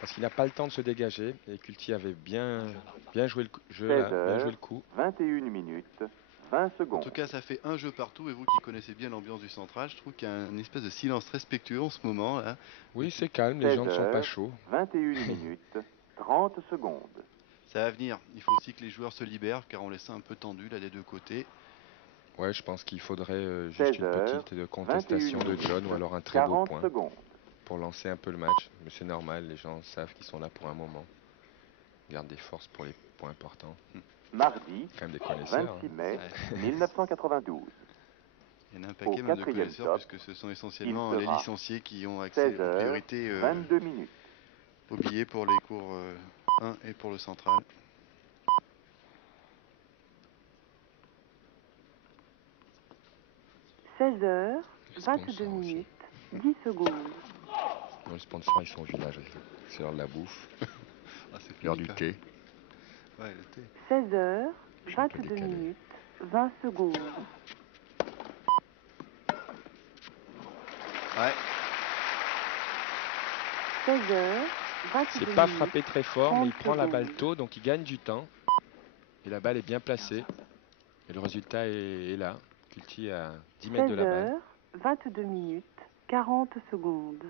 parce qu'il n'a pas le temps de se dégager. Et Culti avait bien joué le jeu 16 là, bien joué heures, le coup. 21 minutes, 20 En secondes. tout cas, ça fait un jeu partout. Et vous qui connaissez bien l'ambiance du central, je trouve qu'il y a une espèce de silence respectueux en ce moment là. Oui, c'est calme, les 16 gens ne sont pas heures, chauds. 21 minutes, 30 secondes. Ça va venir. Il faut aussi que les joueurs se libèrent car on les sent un peu tendus là des deux côtés. Ouais, je pense qu'il faudrait juste 16 une heures, petite 21 contestation de John ou minutes, alors un très beau 40 point secondes. pour lancer un peu le match. Mais c'est normal, les gens savent qu'ils sont là pour un moment. Ils gardent des forces pour les points importants. Mardi, Quand même des connaisseurs. 26 Hein. mai Ouais. 1992. Il y en a un Au paquet même de quatrième connaisseurs top, puisque ce sont il essentiellement les sera licenciés qui ont accès 16 en heures, priorité 22 minutes. au billet pour les cours 1 et pour le central. Seize heures, Les 22 sponsors aussi. minutes, 10 secondes. Non, les sponsors, ils sont au village. C'est l'heure de la bouffe, Ah, c'est l'heure fini du quand thé. Ouais, le thé. 16 heures, Je suis un peu 22 décalé. minutes, 20 secondes. Ouais. 16 heures, 22 C'est minutes. pas frappé très fort, mais il 30 prend la balle secondes. tôt, donc il gagne du temps. Et la balle est bien placée. Et le résultat est là. Culti à 10 mètres de 16 la balle. heures, 22 minutes, 40 secondes.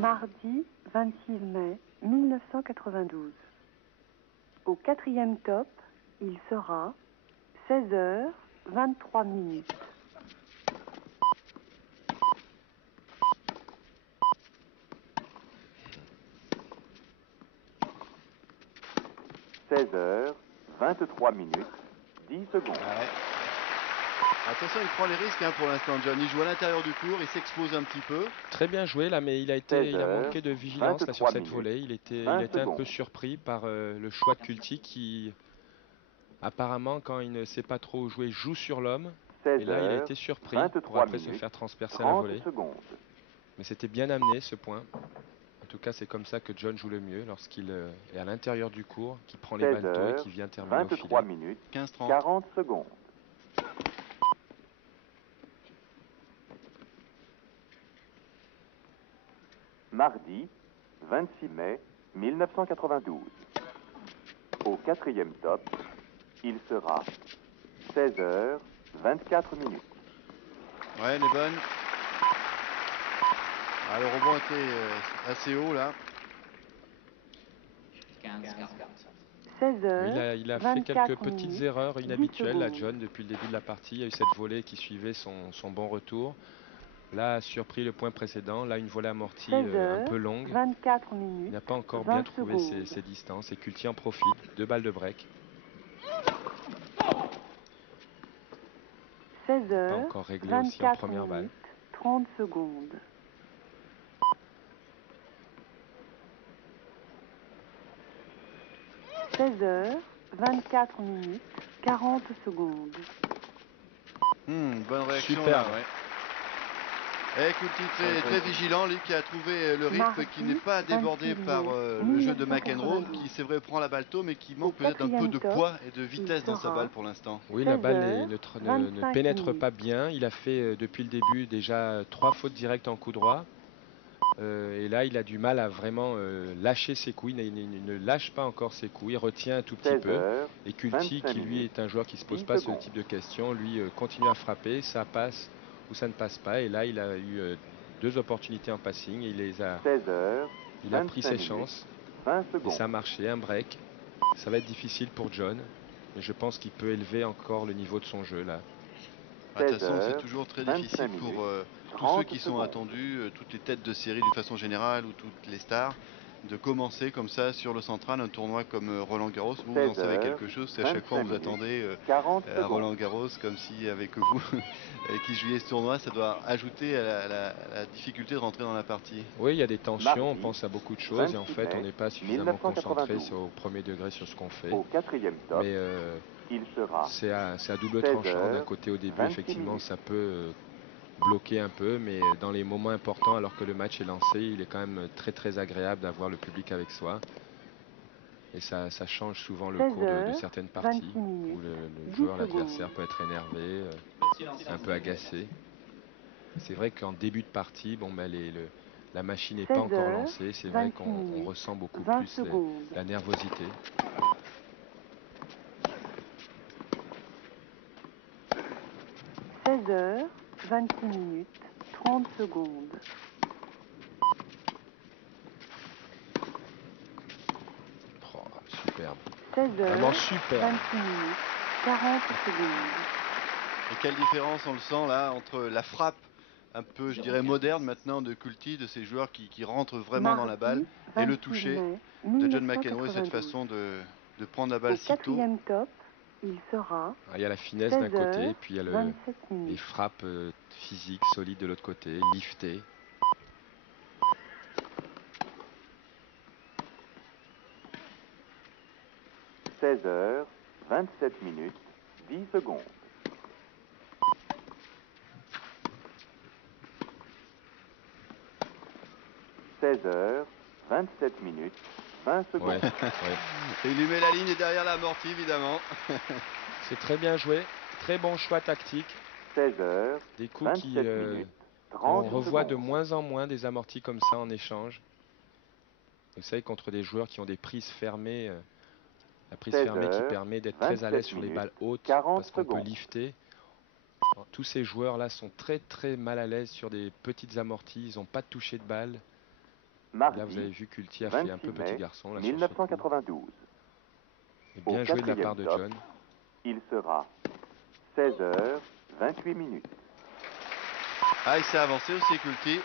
Mardi 26 mai 1992. Au quatrième top, il sera 16 heures, 23 minutes. Seize heures, 23 minutes, 10 secondes. Ouais. Attention, il prend les risques hein, pour l'instant, John. Il joue à l'intérieur du cours, il s'expose un petit peu. Très bien joué là, mais 16 il a heures, manqué de vigilance là, sur 23 cette minutes, volée. Il 20 a été un peu secondes. surpris par le choix de Culti qui, apparemment, quand il ne sait pas trop jouer, joue sur l'homme. 16 Et là, il a heures, été surpris pour 23 après se minutes, faire transpercer à la 30 volée. secondes. Mais c'était bien amené ce point. En tout cas, c'est comme ça que John joue le mieux, lorsqu'il est à l'intérieur du cours, qui prend les 16 balles tôt et heures, qui vient terminer au 23 filet. minutes, 15-30. 40 secondes. Mardi 26 mai 1992. Au quatrième top, il sera 16 heures, 24 minutes. Ouais, elle est bonne. Ah, le rebond était assez haut là. 16 Oui, heures, il a fait 24 quelques petites minutes, erreurs 10 inhabituelles à secondes. John depuis le début de la partie. Il y a eu cette volée qui suivait son bon retour. Là, a surpris le point précédent. Là, une volée amortie 16 un heures, peu longue. 24 Il minutes, n'a pas encore bien 20 trouvé secondes. ses distances et Culti en profite. 2 balles de break. 16 Pas heures, encore réglé aussi en 24 première balle. minutes, 30 secondes. 16 heures, 24 minutes, 40 secondes. Bonne réaction Superbe. là, ouais. Et écoute, il est très vigilant, lui qui a trouvé le rythme, Mardi, qui n'est pas débordé 26 par mai, le jeu de McEnroe, 1992. qui c'est vrai prend la balle tôt, mais qui Au manque peut-être un peu quatrième de top, poids et de il vitesse dans sa sera balle pour l'instant. Oui, la 16 balle heures, ne 25 pénètre minutes. pas bien. Il a fait depuis le début déjà 3 fautes directes en coup droit. Et là, il a du mal à vraiment lâcher ses coups. Il ne lâche pas encore ses coups. Il retient un tout petit 16 peu. heures, Et Culti, 25 qui lui minutes, est un joueur qui ne se pose 10 pas ce secondes. type de questions, lui continue à frapper. Ça passe ou ça ne passe pas. Et là, il a eu 2 opportunités en passing. Et 16 heures, il a pris 25 ses minutes, chances. 20 Et secondes. ça a marché. Un break. Ça va être difficile pour John. Mais je pense qu'il peut élever encore le niveau de son jeu là. De toute 16 façon, c'est heures, toujours très 25 difficile pour minutes, tous ceux 30 qui sont secondes. attendus, toutes les têtes de série d'une façon générale ou toutes les stars, de commencer comme ça sur le central un tournoi comme Roland Garros. Vous, vous en 16 savez heures, quelque chose, c'est à chaque fois 25 on vous minutes, attendait 40 à secondes. Roland Garros comme si avec vous qui jouiez ce tournoi, ça doit ajouter à la difficulté de rentrer dans la partie. Oui, il y a des tensions, on Mardi, pense à beaucoup de choses et en 26 fait, on mai n'est pas suffisamment concentré 1992. au premier degré sur ce qu'on fait. Au quatrième top, Mais il sera c'est à double 16 tranchant. D'un heures, côté, au début, 26 effectivement, minutes. ça peut bloquer un peu, mais dans les moments importants, alors que le match est lancé, il est quand même très très agréable d'avoir le public avec soi. Et ça change souvent le 16 cours de heures, certaines 26 parties où minutes, le 10 joueur, secondes. l'adversaire peut être énervé. un peu agacé. C'est vrai qu'en début de partie, bon, bah, la machine n'est pas 16 encore heures, lancée. C'est vrai 26 qu'on minutes, ressent beaucoup 20 plus secondes. la nervosité. 16 heures, 26 minutes, 30 secondes. Oh, superbe. 16 Vraiment heures, superbe. 26 minutes, 40 secondes. Et quelle différence on le sent là entre la frappe un peu, je dirais, moderne maintenant de Kulti, de ces joueurs qui rentrent vraiment dans la balle, et le 26 toucher mai de John McEnroe, cette 1992. façon de prendre la balle Au si tôt. quatrième top, il sera Ah, il y a la finesse 16 d'un côté, heures, puis il y a 27 les minutes. frappes physiques, solides de l'autre côté, liftées. « 16 heures, 27 minutes, 10 secondes. 16 heures, 27 minutes, 20 secondes. Ouais, ouais. Et il lui met la ligne derrière la amortie, évidemment. C'est très bien joué. Très bon choix tactique. 16 heures, Des coups 27 qui, minutes, on 30 revoit de secondes. moins en moins des amortis comme ça en échange. Vous savez, contre des joueurs qui ont des prises fermées, la prise 16 fermée qui heures, permet d'être très à l'aise 27 sur les minutes, balles hautes 40 parce qu'on peut secondes. lifter. Alors, tous ces joueurs-là sont très très mal à l'aise sur des petites amorties. Ils n'ont pas de toucher de balle. Et là, vous avez Mardi, vu Kulti a fait un 26 peu petit mai garçon là, sur ce coup. 1992. Et Au bien joué de la part quatrième de top, John. il sera 16 heures, 28 minutes. Ah, il s'est avancé aussi, Kulti.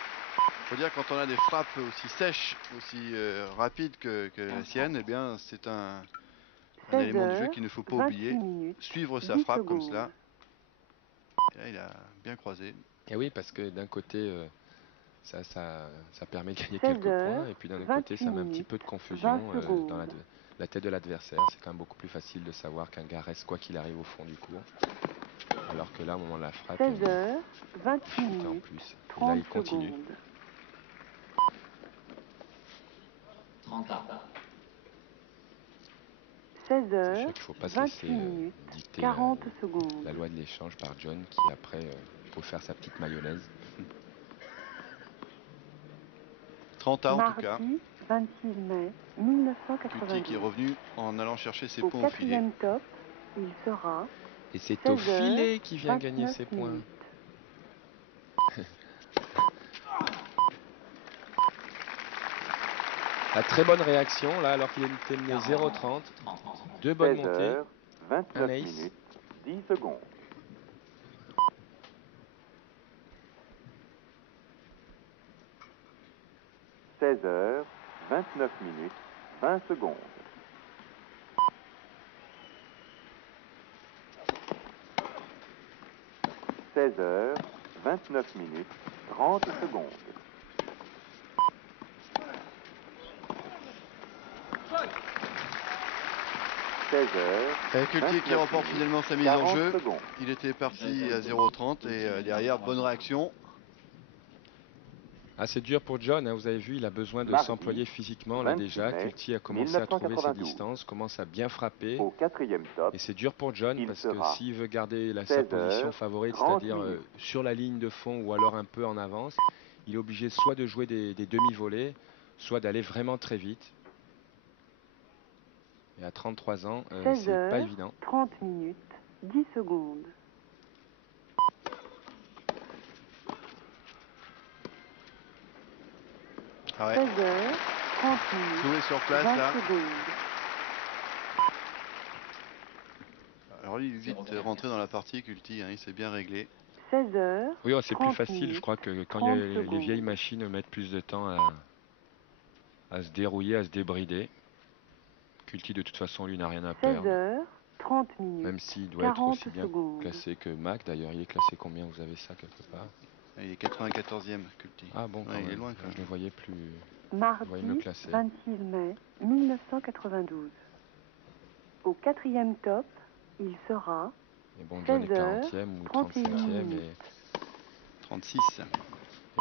Faut dire, quand on a des frappes aussi sèches, aussi rapides que la sienne, eh bien, c'est un 16 élément du jeu heures, qu'il ne faut pas 28 oublier. minutes, Suivre sa 10 frappe comme secondes. cela. Et là, il a bien croisé. Et oui, parce que d'un côté, ça permet de gagner 16 quelques heures, points. Et puis d'un autre côté, 28 ça met un petit minutes, peu de 20 confusion dans secondes. la tête de l'adversaire. C'est quand même beaucoup plus facile de savoir qu'un gars reste quoi qu'il arrive au fond du cours. Alors que là, au moment de la frappe, il y a 16 heures, 28 une chute en minutes, plus. Et là, 30 il continue. secondes. 16 Sachez heures, qu'il ne faut pas se 28 laisser minutes, dicter 40 secondes. la loi de l'échange par John, qui après faut faire sa petite mayonnaise. 30 A en tout cas. Mardi, 26 mai Kulti qui est 1992. revenu en allant chercher ses Au points au filet. quatrième top, il sera Et c'est au 16 heures, filet qu'il vient gagner 29 ses points. minutes. La très bonne réaction, là, alors qu'il était mené 0,30. Deux bonnes 16 montées. heures, Un 29 ace. minutes, 10 secondes. 16 heures, 29 minutes, 20 secondes. 16 heures, 29 minutes, 30 secondes. 16 heures, Et Kulti qui 29 remporte minutes, finalement sa mise en 40 jeu. secondes. Il était parti à 0,30 et derrière, bonne réaction. Ah, c'est dur pour John, hein, vous avez vu, il a besoin de Mardi, s'employer physiquement là 26 déjà. mai Kulti a commencé à trouver ses 1992. distances, commence à bien frapper. Au quatrième top, Et c'est dur pour John il parce que sera s'il veut garder sa 16 position heures, favorite, 30 c'est-à-dire minutes. sur la ligne de fond ou alors un peu en avance, il est obligé soit de jouer des demi-volées, soit d'aller vraiment très vite. Et à 33 ans, 16 c'est pas heures, évident. 30 minutes, 10 secondes. Ah ouais. 16 heures, 30 minutes, Joué sur place 20 là. secondes. Alors lui, il est vite rentré dans la partie, Kulti, hein, il s'est bien réglé. 16 heures, Oui, c'est plus 30 facile. Je minutes, crois que quand 30 les vieilles secondes. machines mettent plus de temps à se dérouiller, à se débrider. Kulti, de toute façon, lui, n'a rien à 16 perdre. heures, 30 minutes, Même s'il doit être 40 aussi bien secondes. classé que Mac. D'ailleurs, il est classé combien? Vous avez ça quelque part? Il est 94e, Kulti. Ah bon, quand Ouais, il est même. loin quand Je même. le voyais plus. Je le voyais mieux Mardi, classé. 26 mai 1992. Au quatrième top, il sera Et bon, John est 16 heures, 40e ou 31 35e. minutes. Et 36. Et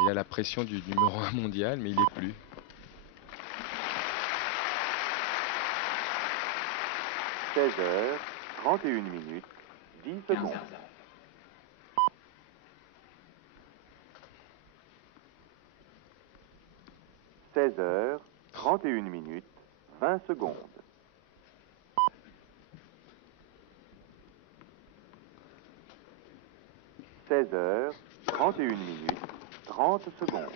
il a la pression du numéro 1 mondial, mais il est plus. 16 heures, 31 minutes, 10 secondes. 16h, 31 minutes, 20 secondes. 16h, 31 minutes, 30 secondes.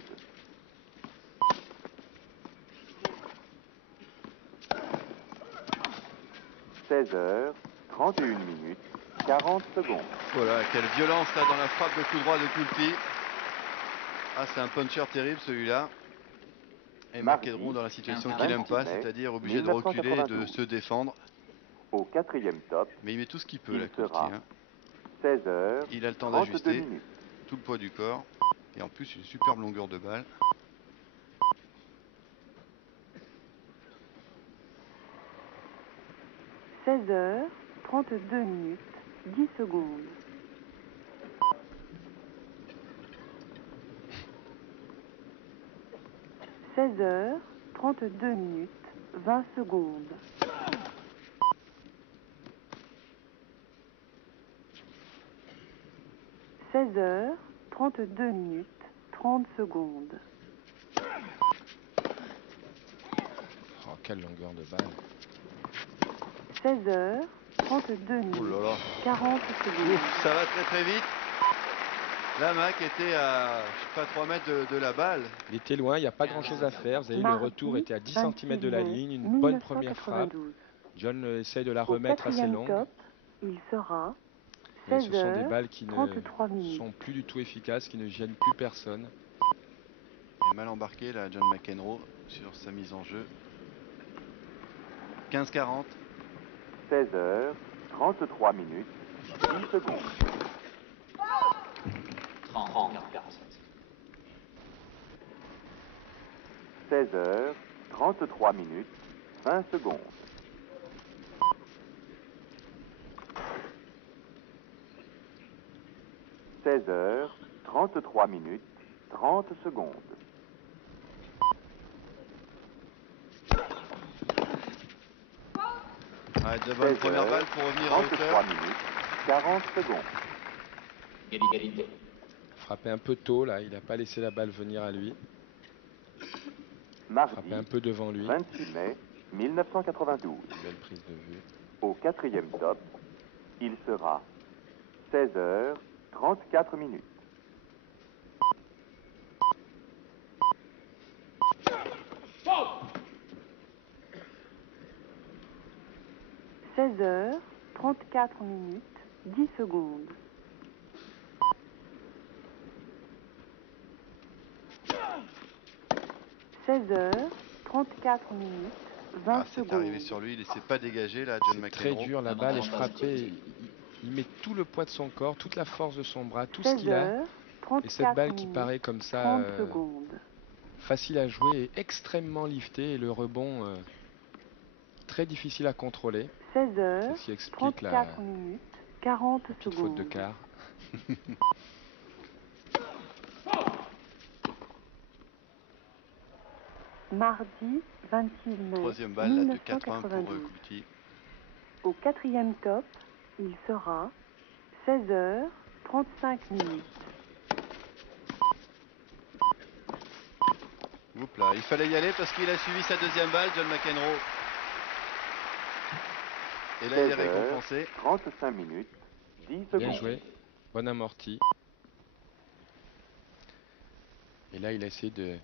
16h, 31 minutes, 40 secondes. Voilà, quelle violence là dans la frappe de coup droit de Coulty. Ah, c'est un puncher terrible celui-là. Et Mardi, McEnroe dans la situation 26 qu'il n'aime pas, mai, c'est-à-dire obligé de reculer et de 1992. se défendre. Au 4e top, Mais il met tout ce qu'il peut, la il Coulty. sera Hein. 16h, Il a le temps 32 d'ajuster minutes. tout le poids du corps. Et en plus, une superbe longueur de balle. 16h, 32 minutes, 10 secondes. 16h, 32 minutes, 20 secondes. 16h, 32 minutes, 30 secondes. Oh, quelle longueur de balle. 16h, 32 Oh minutes, là là. 40 secondes. Ouf, ça va très très vite. Là, Mac était à, je sais pas, 3 mètres de la balle. Il était loin, il n'y a pas grand chose à faire. Vous avez vu, le Mardi, retour était à 10 26 cm de la mai, ligne, une bonne première frappe. 1992. John essaye de la Au remettre assez 4e longue. top, il sera Mais ce sont des 16h, balles qui ne 33 minutes. sont plus du tout efficaces, qui ne gênent plus personne. Et mal embarqué là, John McEnroe sur sa mise en jeu. 15-40. 16h, 33 minutes, 10 secondes. 16h, 33 minutes, 20 secondes. 16h, 33 minutes, 30 secondes. Ouais, de bonnes 16 premières heures, balles pour revenir à 33 hauteur. minutes, 40 secondes. Frappé un peu tôt là, il n'a pas laissé la balle venir à lui. Mardi, Frappé un peu devant lui. 26 mai, 1992. Belle prise de vue. Au 4e top, il sera 16h, 34 minutes. 16h, 34 minutes, 10 secondes. 16h, 34 minutes, 20 Ah, c'est secondes. arrivé sur lui, il ne s'est pas dégagé là, John C'est très McEnroe. dur, la balle est frappée. Il met tout le poids de son corps, toute la force de son bras, tout ce qu'il a. 16h, Et cette 34 balle qui minutes, paraît comme ça 30 secondes. facile à jouer est extrêmement liftée et le rebond très difficile à contrôler. 16h, C'est ce qui explique la 34 minutes, 40 petite faute de secondes. quart. Mardi, 26 mai, Troisième balle là, de 4-1 pour 1992. Coulty. Au 4e top, il sera 16h, 35 minutes. Oups là, il fallait y aller parce qu'il a suivi sa deuxième balle, John McEnroe. Et là, il est 16h, récompensé. 35 minutes, 10 secondes. Bien joué, bon amorti. Et là, il a essayé de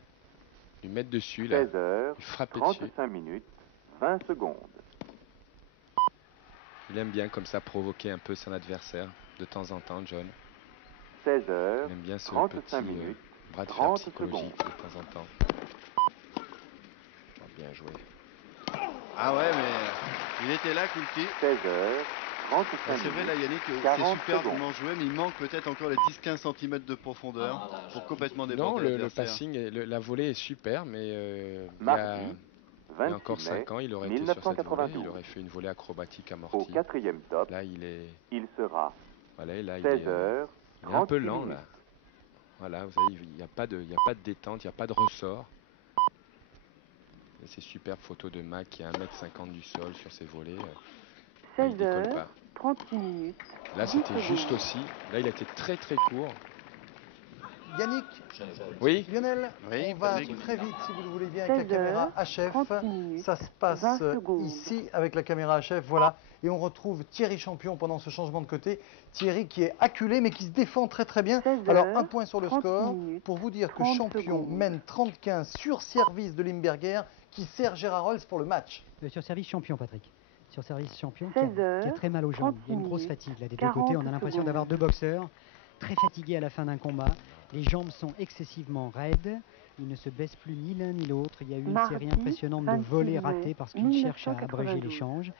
lui mettre dessus, là, 16h, lui frapper dessus. 35 minutes, 20 secondes. Il aime bien comme ça provoquer un peu son adversaire de temps en temps, John. 16h, Il aime bien ce 35 petit minutes, bras de fer 30 psychologique secondes. de temps en temps. Oh, bien joué. Ah ouais, mais il était là, Coulty. 16h, 35 C'est vrai, là, minutes, Yannick, c'est 40 superbement joué, mais il manque peut-être encore les 10-15 cm de profondeur pour complètement Non, déborder le l'adversaire. passing, la volée est super, mais Mardi, il y 26 a encore mai, 5 ans, il aurait été sur cette volée, il 1992. aurait fait une volée acrobatique Au amortie. 4e top, Là, il est, il sera voilà, là, 16h, il est un peu 36 lent, minutes. là. Voilà, vous savez, il n'y a pas de détente, il n'y a pas de ressort. Et ces superbes photos de Mac qui est à 1m50 du sol sur ses volets. Là, il décolle 16h, pas. 36 minutes. Là, 10 c'était juste secondes. aussi. Là, il a été très très court. Yannick, Oui, Lionel, Oui, on va Patrick. très vite, si vous le voulez bien, avec la 16 caméra heures, HF. 30 minutes, Ça se passe 20 secondes. ici avec la caméra HF, voilà. Et on retrouve Thierry Champion pendant ce changement de côté. Thierry qui est acculé mais qui se défend très très bien. 16 Alors heures, un point sur le 30 score minutes, pour vous dire que 30 Champion secondes. mène 30-15 sur service de Limberger qui sert Gérard Rolls pour le match. Sur service champion, Patrick. Sur service champion qui a, 16 heures, qui a très mal aux jambes. Il y a une 36 grosse minutes, fatigue là des deux côtés. On a 40 l'impression d'avoir deux boxeurs très fatigués à la fin d'un combat. Les jambes sont excessivement raides. Ils ne se baissent plus ni l'un ni l'autre. Il y a eu une Mardi, série impressionnante de 26 volets mai ratés parce qu'ils cherchent à abréger 1992. l'échange.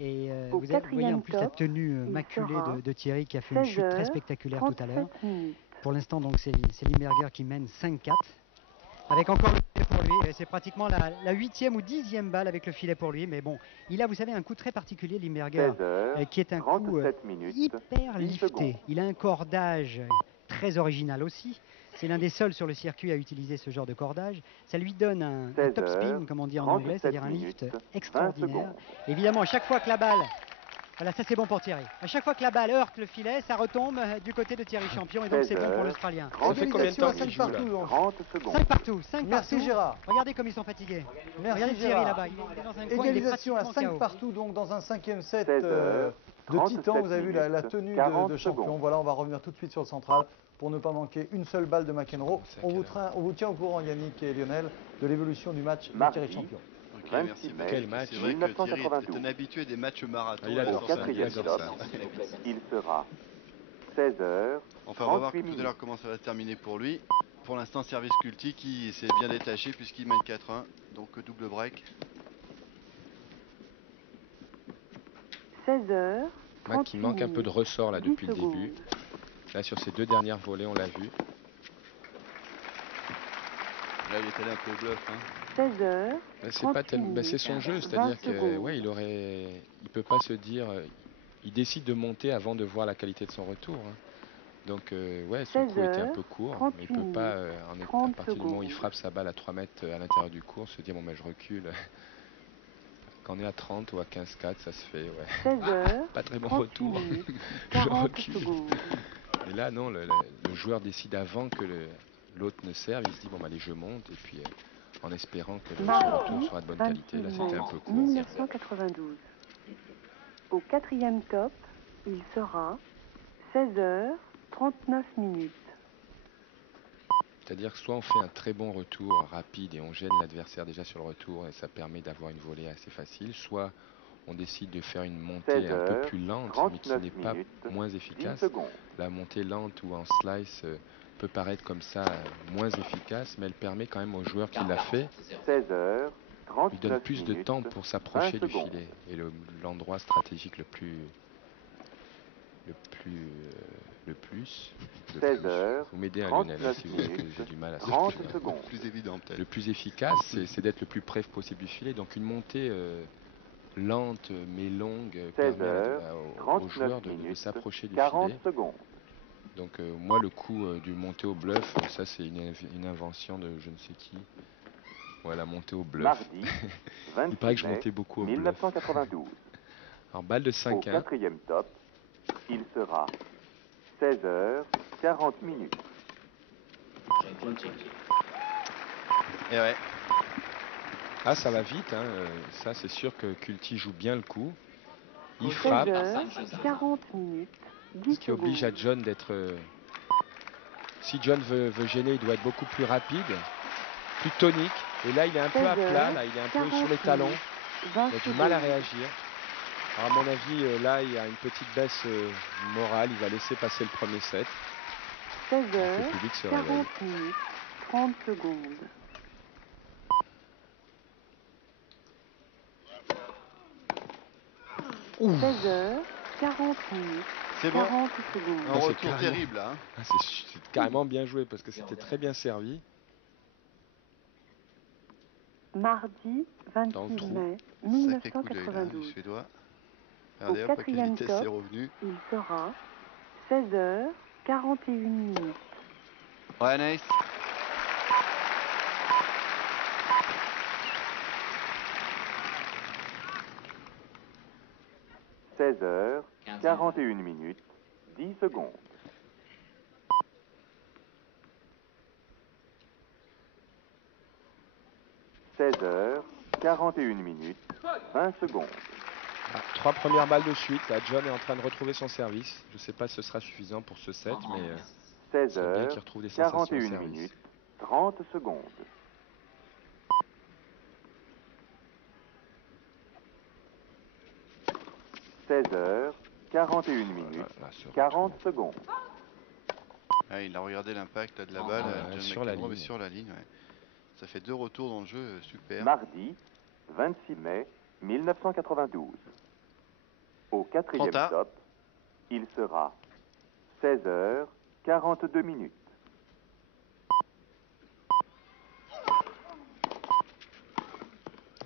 Et Au vous voyez en plus la top, tenue il maculée sera de Thierry qui a fait une 16 chute très heures, spectaculaire tout à l'heure. 37 minutes. Pour l'instant, donc, c'est Limberger qui mène 5-4. Avec encore le filet pour lui. Et c'est pratiquement la 8e ou 10e balle avec le filet pour lui. Mais bon, il a, vous savez, un coup très particulier, Limberger, 16 heures, qui est un coup 37 minutes, hyper 10 lifté. secondes. Il a un cordage très original aussi. C'est l'un des seuls sur le circuit à utiliser ce genre de cordage. Ça lui donne un 16 top spin, heures, comme on dit en anglais, 37 c'est-à-dire un lift minutes, 20 extraordinaire. secondes. Évidemment, à chaque fois que la balle... Voilà, ça c'est bon pour Thierry. À chaque fois que la balle heurte le filet, ça retombe du côté de Thierry Champion et donc 16 c'est bon pour heures, l'Australien. Ça fait combien de temps Égalisation à qu'il 5 joue, là partout, donc. 30 secondes. 5 partout, 5 Merci partout. Gérard. Regardez comme ils sont fatigués. Merci Regardez Thierry Gérard. là-bas, il est dans un coin, il est Égalisation à pratiquement 5 KO. partout, donc dans un 5e set 16 heures, de 37 titan. Vous avez vu la minutes, tenue 40 de champion. secondes. Voilà, on va revenir tout de suite sur le central pour ne pas manquer une seule balle de McEnroe. Ça, On vous tient au courant, Yannick et Lionel, de l'évolution du match de Mardi, Thierry Champion. Ok, 26 merci mai, Patrick. Quel match. C'est vrai que Thierry est 1992. un habitué des matchs marathons. Ah, il là, adore sur ça, sa Quatrième vie, top, ça. il sera 16 heures, Enfin, on va voir 38 tout à l'heure minutes. comment ça va se terminer pour lui. Pour l'instant, service Culti qui s'est bien détaché puisqu'il mène 4-1. Donc double break. 16 heures, Mac qui 38 manque un peu de minutes, ressort là 10 depuis le début. secondes. Là sur ces deux dernières volées, on l'a vu. Là, il est allé un peu au bluff. Hein. 16 heures, C'est pas 38 tellement, c'est son jeu, c'est-à-dire 20 que secondes. ouais, il peut pas se dire, il décide de monter avant de voir la qualité de son retour. Hein. Donc ouais, son 16 coup était un heures, peu court, mais il 38 peut pas, à 30 partir du moment où il secondes. frappe sa balle à 3 mètres à l'intérieur du court, se dire bon ben je recule. Quand on est à 30 ou à 15-4, ça se fait, ouais. 16 heures, Pas très bon 38 retour. minutes, Je 40 recule. secondes. Et là, non, le joueur décide avant que l'autre ne serve. Il se dit, bon, bah, allez, je monte. Et puis, en espérant que le second tour Mardi, sera de bonne 26 qualité. Là, c'était un peu mai court. 1992. Au 4e top, il sera 16 heures, 39 minutes. C'est-à-dire que soit on fait un très bon retour rapide et on gêne l'adversaire déjà sur le retour et ça permet d'avoir une volée assez facile, soit on décide de faire une montée 16 un peu heures, plus lente mais qui 39 n'est pas minutes, moins 10 efficace. secondes. La montée lente ou en slice peut paraître comme ça moins efficace, mais elle permet quand même au joueur qui l'a fait, 16 heures, lui donne 39 plus de minutes, temps pour s'approcher 20 du secondes. filet. Et l'endroit stratégique le plus 16 heures, vous m'aidez à Lionel, hein, 39 si vous voulez, que minutes, j'ai du mal à 30 sortir. secondes. Plus évident peut-être. Le plus efficace, c'est d'être le plus près possible du filet. Donc une montée lente mais longue 16 permet heures, au 39 joueur de minutes, s'approcher du 40 filet. secondes. Donc moi le coup du monter au bluff, ça c'est une invention de je ne sais qui. Voilà, monter au bluff. Mardi, 26 Il paraît que je mai montais beaucoup au bluff. 1992. Alors balle de Au 5-1. 4e top, il sera 16 heures, 40 minutes. Et ouais. Ah ça va vite, hein. Ça c'est sûr que Culti joue bien le coup. Il 16 frappe, heures, 40 minutes, 10 ce qui oblige à secondes. John d'être... si John veut gêner, il doit être beaucoup plus rapide, plus tonique. Et là il est un peu à 16 plat, heures, là, il est un peu 40 sur les talons. minutes, 20 Il a du mal à secondes. réagir. Alors à mon avis, là, il y a une petite baisse morale. Il va laisser passer le premier set. 16 Le heures, public se réveille. 40 minutes, 30 secondes. Ouh. 16 heures, 40 minutes, C'est bon. 40 secondes. Un c'est retour carrément- terrible. Hein. Ah, c'est carrément bien joué parce que c'était très bien servi. Mardi, Dans le 26 trou. mai Sacré coup d'œil là, du 1992. Suédois. Regardez, Au hop, avec la 4e vitesse, top. c'est revenu. Il sera 16 heures, 41 minutes. Ouais, nice. « 16 heures, 41 minutes, 10 secondes. 16h41 minutes 20 secondes. Ah, 3 premières balles de suite. Là, John est en train de retrouver son service. Je ne sais pas si ce sera suffisant pour ce set, mais c'est bien qu'il retrouve des sensations au 16h41 service. minutes 30 secondes. 16h41 minutes Voilà, ce 40 retour. secondes. Ah, il a regardé l'impact là, de la Ah, balle, ouais, John sur la McEnroe, mais ligne. sur la ligne. Ouais. Ça fait 2 retours dans le jeu, super. Mardi 26 mai 1992. Au quatrième 30 A. top, il sera 16h42 minutes.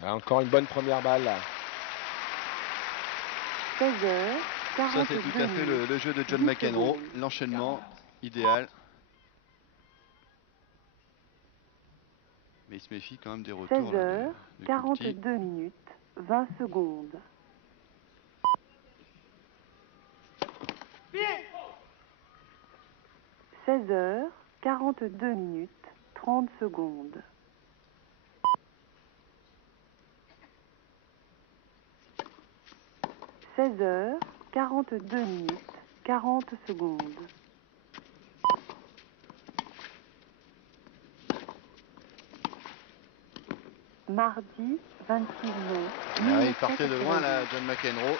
Ah, encore une bonne première balle là. 16h42 Ça, c'est tout à fait le jeu de John 10 McEnroe. secondes. L'enchaînement idéal. Mais il se méfie quand même des retours là, de Kulti. 16h42 minutes 20 secondes. 16h42 minutes 30 secondes. 16h42 minutes 40 secondes. Mardi 26 mai. Ah, il partait de loin là, John McEnroe.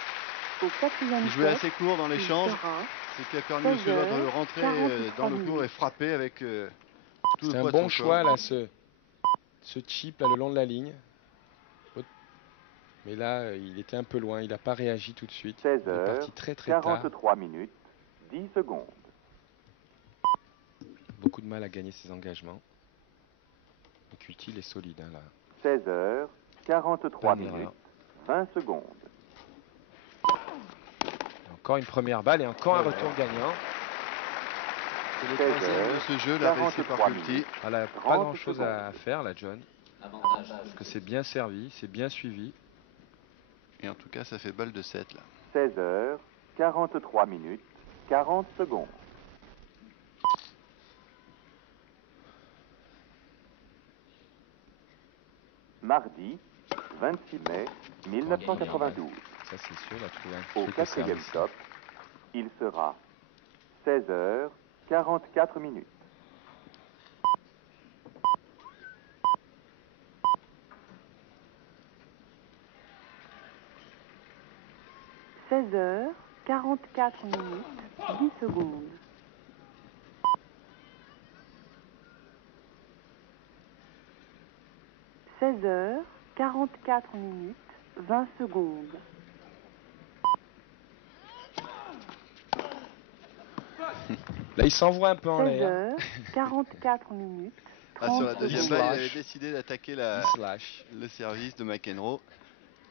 Au quatrième Il jouait set, assez court dans il l'échange. sera Ce qui a permis au Suédois de rentrer 16h43 dans le court et frapper avec tout le C'est un poids de bon son choix corps. là, ce chip là le long de la ligne. Mais là, il était un peu loin, il n'a pas réagi tout de suite. Il est parti très tard. 43 minutes 10 secondes. Beaucoup de mal à gagner ses engagements. Et Kulti, il est solide hein, là. 16h43 Bonne erreur. minutes 20 secondes. Encore une première balle et encore un retour gagnant. C'est le troisième de ce jeu là, réussi par 43 Kulti. minutes. Ah, là, pas 30 grand chose à faire là, John. Parce que c'est bien servi, c'est bien suivi. Et en tout cas, ça fait balle de 7 là. 16h43 minutes 40 secondes. Mardi 26 mai 1992. Ça c'est sûr, il a trouvé un Au truc au quatrième service. top, il sera 16h44 minutes. 16h44 minutes 10 secondes. 16h44 minutes 20 secondes. Là, il s'envoie un peu en l'air. 16h44 minutes Ah, 30 sur la deuxième secondes. balle, il avait décidé d'attaquer Il slash. le service de McEnroe.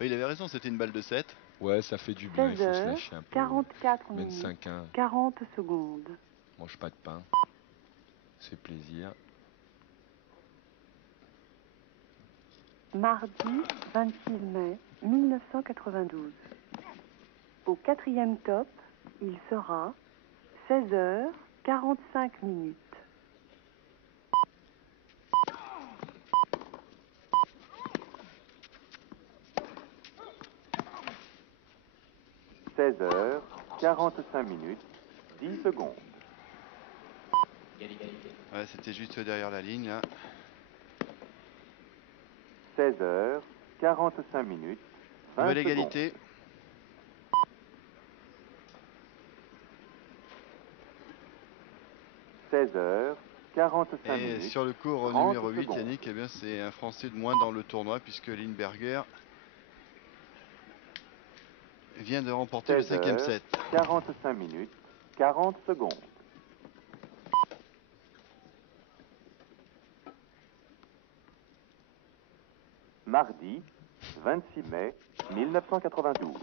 Il avait raison, c'était une balle de 7. Ouais, ça fait du bien, il faut se lâcher un peu. 16h44 Mène minutes 5-1, 40 secondes. mange pas de pain. C'est plaisir. Mardi 26 mai 1992. Au quatrième top, il sera 16h45 minutes. 16h45 minutes 10 secondes. Ouais, c'était juste derrière la ligne là. 16h45 minutes 20 Nouvelle secondes. égalité. Et minutes. sur le cours 30 numéro 8, secondes. Yannick, eh bien, c'est un Français de moins dans le tournoi puisque Lindberger vient de remporter le 5e set. 45 minutes 40 secondes. Mardi 26 mai 1992.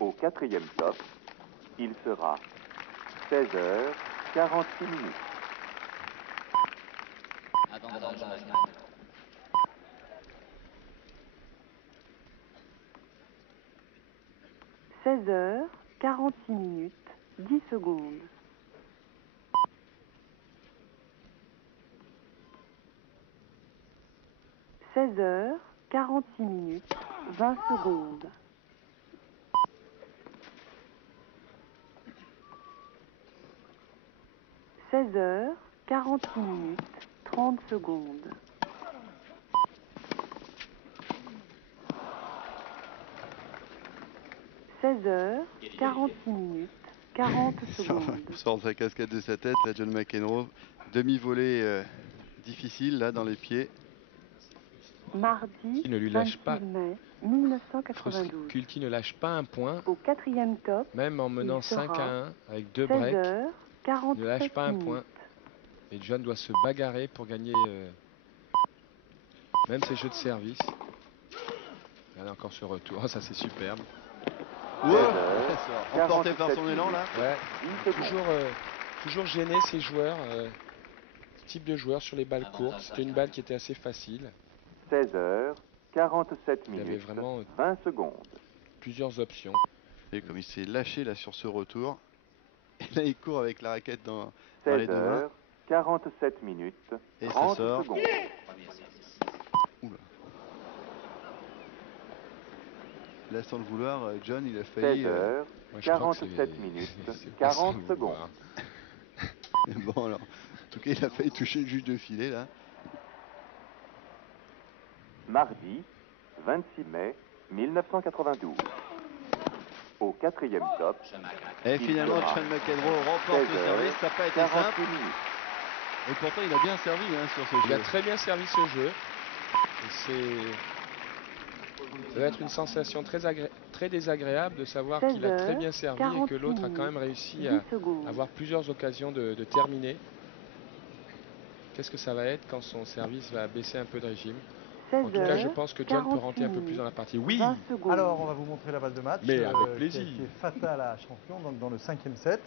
Au quatrième top, il sera 16h46 minutes. « 16h46 minutes 10 secondes. 16 16h, 46 minutes, 20 secondes. 16h, 46 minutes, 30 secondes. 16h, 46 minutes, 40 secondes. Sort sa casquette de sa tête, là, John McEnroe. Demi-volée difficile, là, dans les pieds. Mardi, Il ne lui lâche 26 pas. mai 1992. Kulti ne lâche pas un point, Au 4e top, même en menant il sera 5-1 avec 2 breaks. 16h, Il ne lâche 47 pas un minutes. point. Et John doit se bagarrer pour gagner même ses jeux de service. Regardez encore ce retour, ça c'est superbe. Emporté par son élan, là. Ouais, toujours gêner ces joueurs, ce type de joueurs sur les balles courtes. C'était une balle qui était assez facile. 16h, 47 Il y avait minutes, vraiment 20 secondes. plusieurs options. Et comme il s'est lâché là sur ce retour. Et là, il court avec la raquette dans les deux mains. 16h, 47 minutes, Et ça 30 sort. secondes. Oula. Là, sans le vouloir, John, il a failli. 16h, Moi, je crois que 47 minutes, c'est pas sans 40 le vouloir. secondes. Bon, alors. En tout cas, il a failli toucher le juge de filet, là. Mardi, 26 mai 1992. Au 4e top, Et finalement, John McEnroe remporte le 16h, service. Ça n'a pas été 48 simple. minutes. Et pourtant, il a bien servi hein, sur ce Il a jeu. très bien servi ce jeu. Et ça va être une sensation très désagréable de savoir qu'il a très bien servi et que l'autre a quand même réussi 10 à secondes. avoir plusieurs occasions de terminer. Qu'est-ce que ça va être quand son service va baisser un peu de régime? En tout cas, je pense que John peut rentrer un peu plus dans la partie. Oui, 20 secondes. Alors, on va vous montrer la balle de match. Mais avec Qui a plaisir. été fatale à Champion, donc dans le 5e set.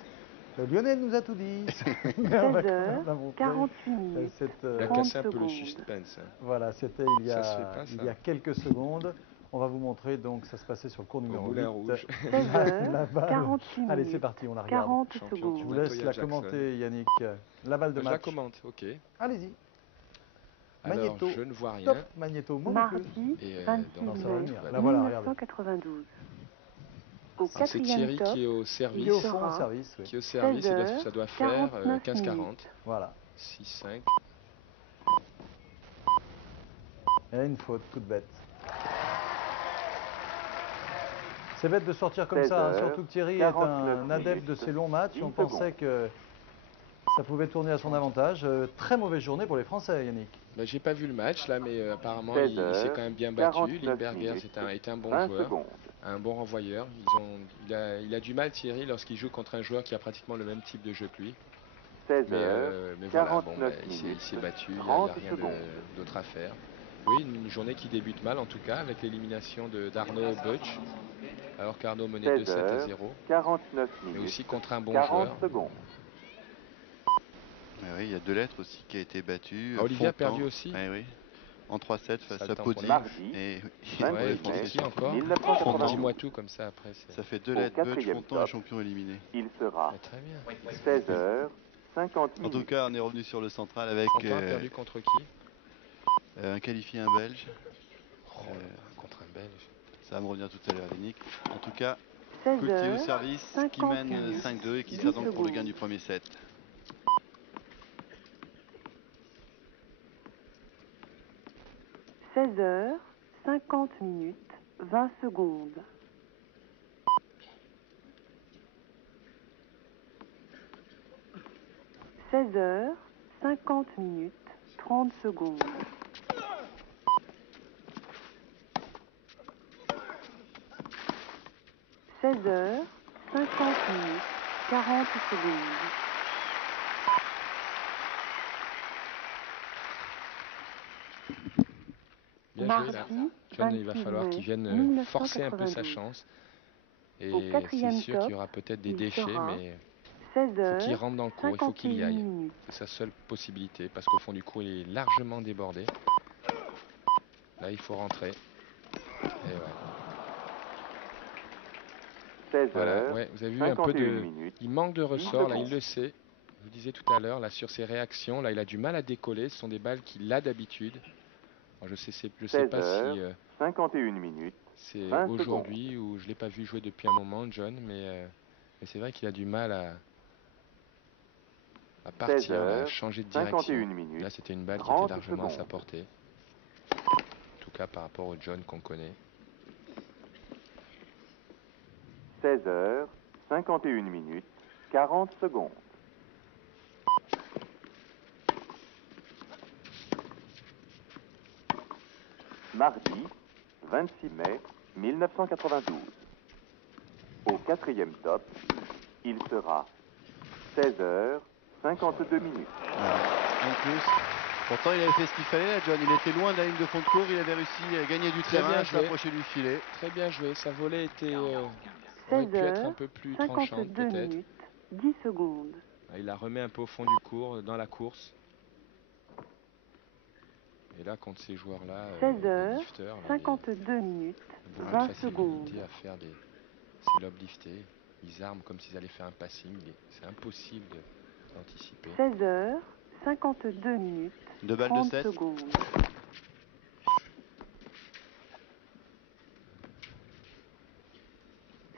Lionel nous a tout dit. 16h, 48 minutes. il a 30 cassé un peu le secondes. suspense. Hein. Voilà, c'était il y Ça a, se fait pas, ça. il y a quelques secondes. On va vous montrer, donc ça se passait sur le cours numéro Moulin 8. Rouge. 16h, La balle. 48 minutes. Allez, c'est parti, on la regarde. 40 Champion Je secondes. vous laisse Toya la Jackson. commenter, Yannick. La balle de Je la match. commente, ok. Allez-y. Alors, Magnéto. je ne vois rien. Top, Magnéto. Moi non plus. Mardi, Et 26 donc, ça va mai venir. va La voilà, regardez. 1992. Au Ah, c'est 4e Thierry top, qui est au il service. Qui est au fond au sera service, oui. Qui est au service, 16h, ça doit faire 49 15-40. minutes. Voilà. 6-5. Elle a une faute, toute bête. C'est bête de sortir comme 16 ça, hein, heures, surtout que Thierry est 49 un adepte de minutes, ces longs matchs. 10 On pensait que ça pouvait tourner à son avantage. Très mauvaise journée pour les Français, Yannick. Bah, j'ai pas vu le match là, mais apparemment 16 il s'est heures, quand même bien battu. 49 Limberger minutes, est un bon 20 joueur, secondes. un bon renvoyeur. Il a du mal Thierry lorsqu'il joue contre un joueur qui a pratiquement le même type de jeu que lui. 16 heures, Mais voilà, bon, 49 il minutes, s'est battu, il n'y a 30 rien secondes. d'autre à faire. Oui, une journée qui débute mal en tout cas, avec l'élimination d'Arnaud Butch, alors qu'Arnaud menait 16 2-7 à heures, 0, 49 mais minutes, aussi contre un bon 40 joueur. secondes. Ah oui, il y a Delettre aussi qui a été battu. Ah, Olivier a Fontan. perdu aussi. Ah oui. En 3-7 face Ça à le temps Podi. pour les Mardi, Et 20 Ouais, et mai, Kulti encore. 1992. Dis-moi tout comme ça après. ça fait Au Delettre, Butch, quatrième Fontan et top. champion éliminé. Il sera Très bien. 16 heures, 50 En tout minutes. cas, on est revenu sur le central avec Fontan a perdu contre qui? un qualifié, un Belge. Oh, contre un Belge. Ça va me revenir tout à l'heure, Yannick. En tout cas, 16 Kulti au heures, service qui 51 mène 5-2 et qui 10 sert donc pour le gain secondes. du premier set. 16 heures, 50 minutes, 20 secondes. 16 heures, 50 minutes, 30 secondes. 16 heures, 50 minutes, 40 secondes. Bien joué Mardi, là. John, il va 26 falloir qu'il mai vienne forcer un peu sa 1992. chance. Et Au c'est quatrième sûr top, qu'il y aura peut-être des il déchets, sera mais 16 il faut heures, qu'il rentre dans le cours, il faut qu'il y 51 aille. minutes. C'est sa seule possibilité, parce qu'au fond du cours, il est largement débordé. Là, il faut rentrer. Et ouais. 16 Voilà, heures, ouais, vous avez vu un peu 51 de... minutes. Il manque de 10 ressort, là, il secondes. le sait. Je vous disais tout à l'heure, là, sur ses réactions, là, il a du mal à décoller. Ce sont des balles qu'il a d'habitude. Alors, je sais 16 pas si heures, 51 minutes, c'est 20 aujourd'hui ou je l'ai pas vu jouer depuis un moment, John, mais c'est vrai qu'il a du mal à 16 partir, là, à heures, changer de 51 direction. minutes, Là, c'était une balle qui 30 était largement à sa secondes. portée. En tout cas, par rapport au John qu'on connaît. 16 heures, 51 minutes, 40 secondes. Mardi, 26 mai 1992. Au quatrième top, il sera 16 heures, 52 minutes. En plus, pourtant il avait fait ce qu'il fallait là, John. Il était loin de la ligne de fond de cours, il avait réussi à gagner du Très terrain, bien à joué. s'approcher du filet. Très bien joué. Sa volée aurait 16 pu être un heures, peu plus tranchante 52 peut-être. minutes, 10 secondes. Il la remet un peu au fond du cours, dans la course. Et là, contre ces joueurs-là, 16 les heures, lifters, là, 52 minutes, beaucoup de 20 facilité secondes. à faire ces lobes liftés. Ils arment comme s'ils allaient faire un passing. C'est impossible d'anticiper. 16 heures, 52 minutes, Deux balles de 30 7. secondes.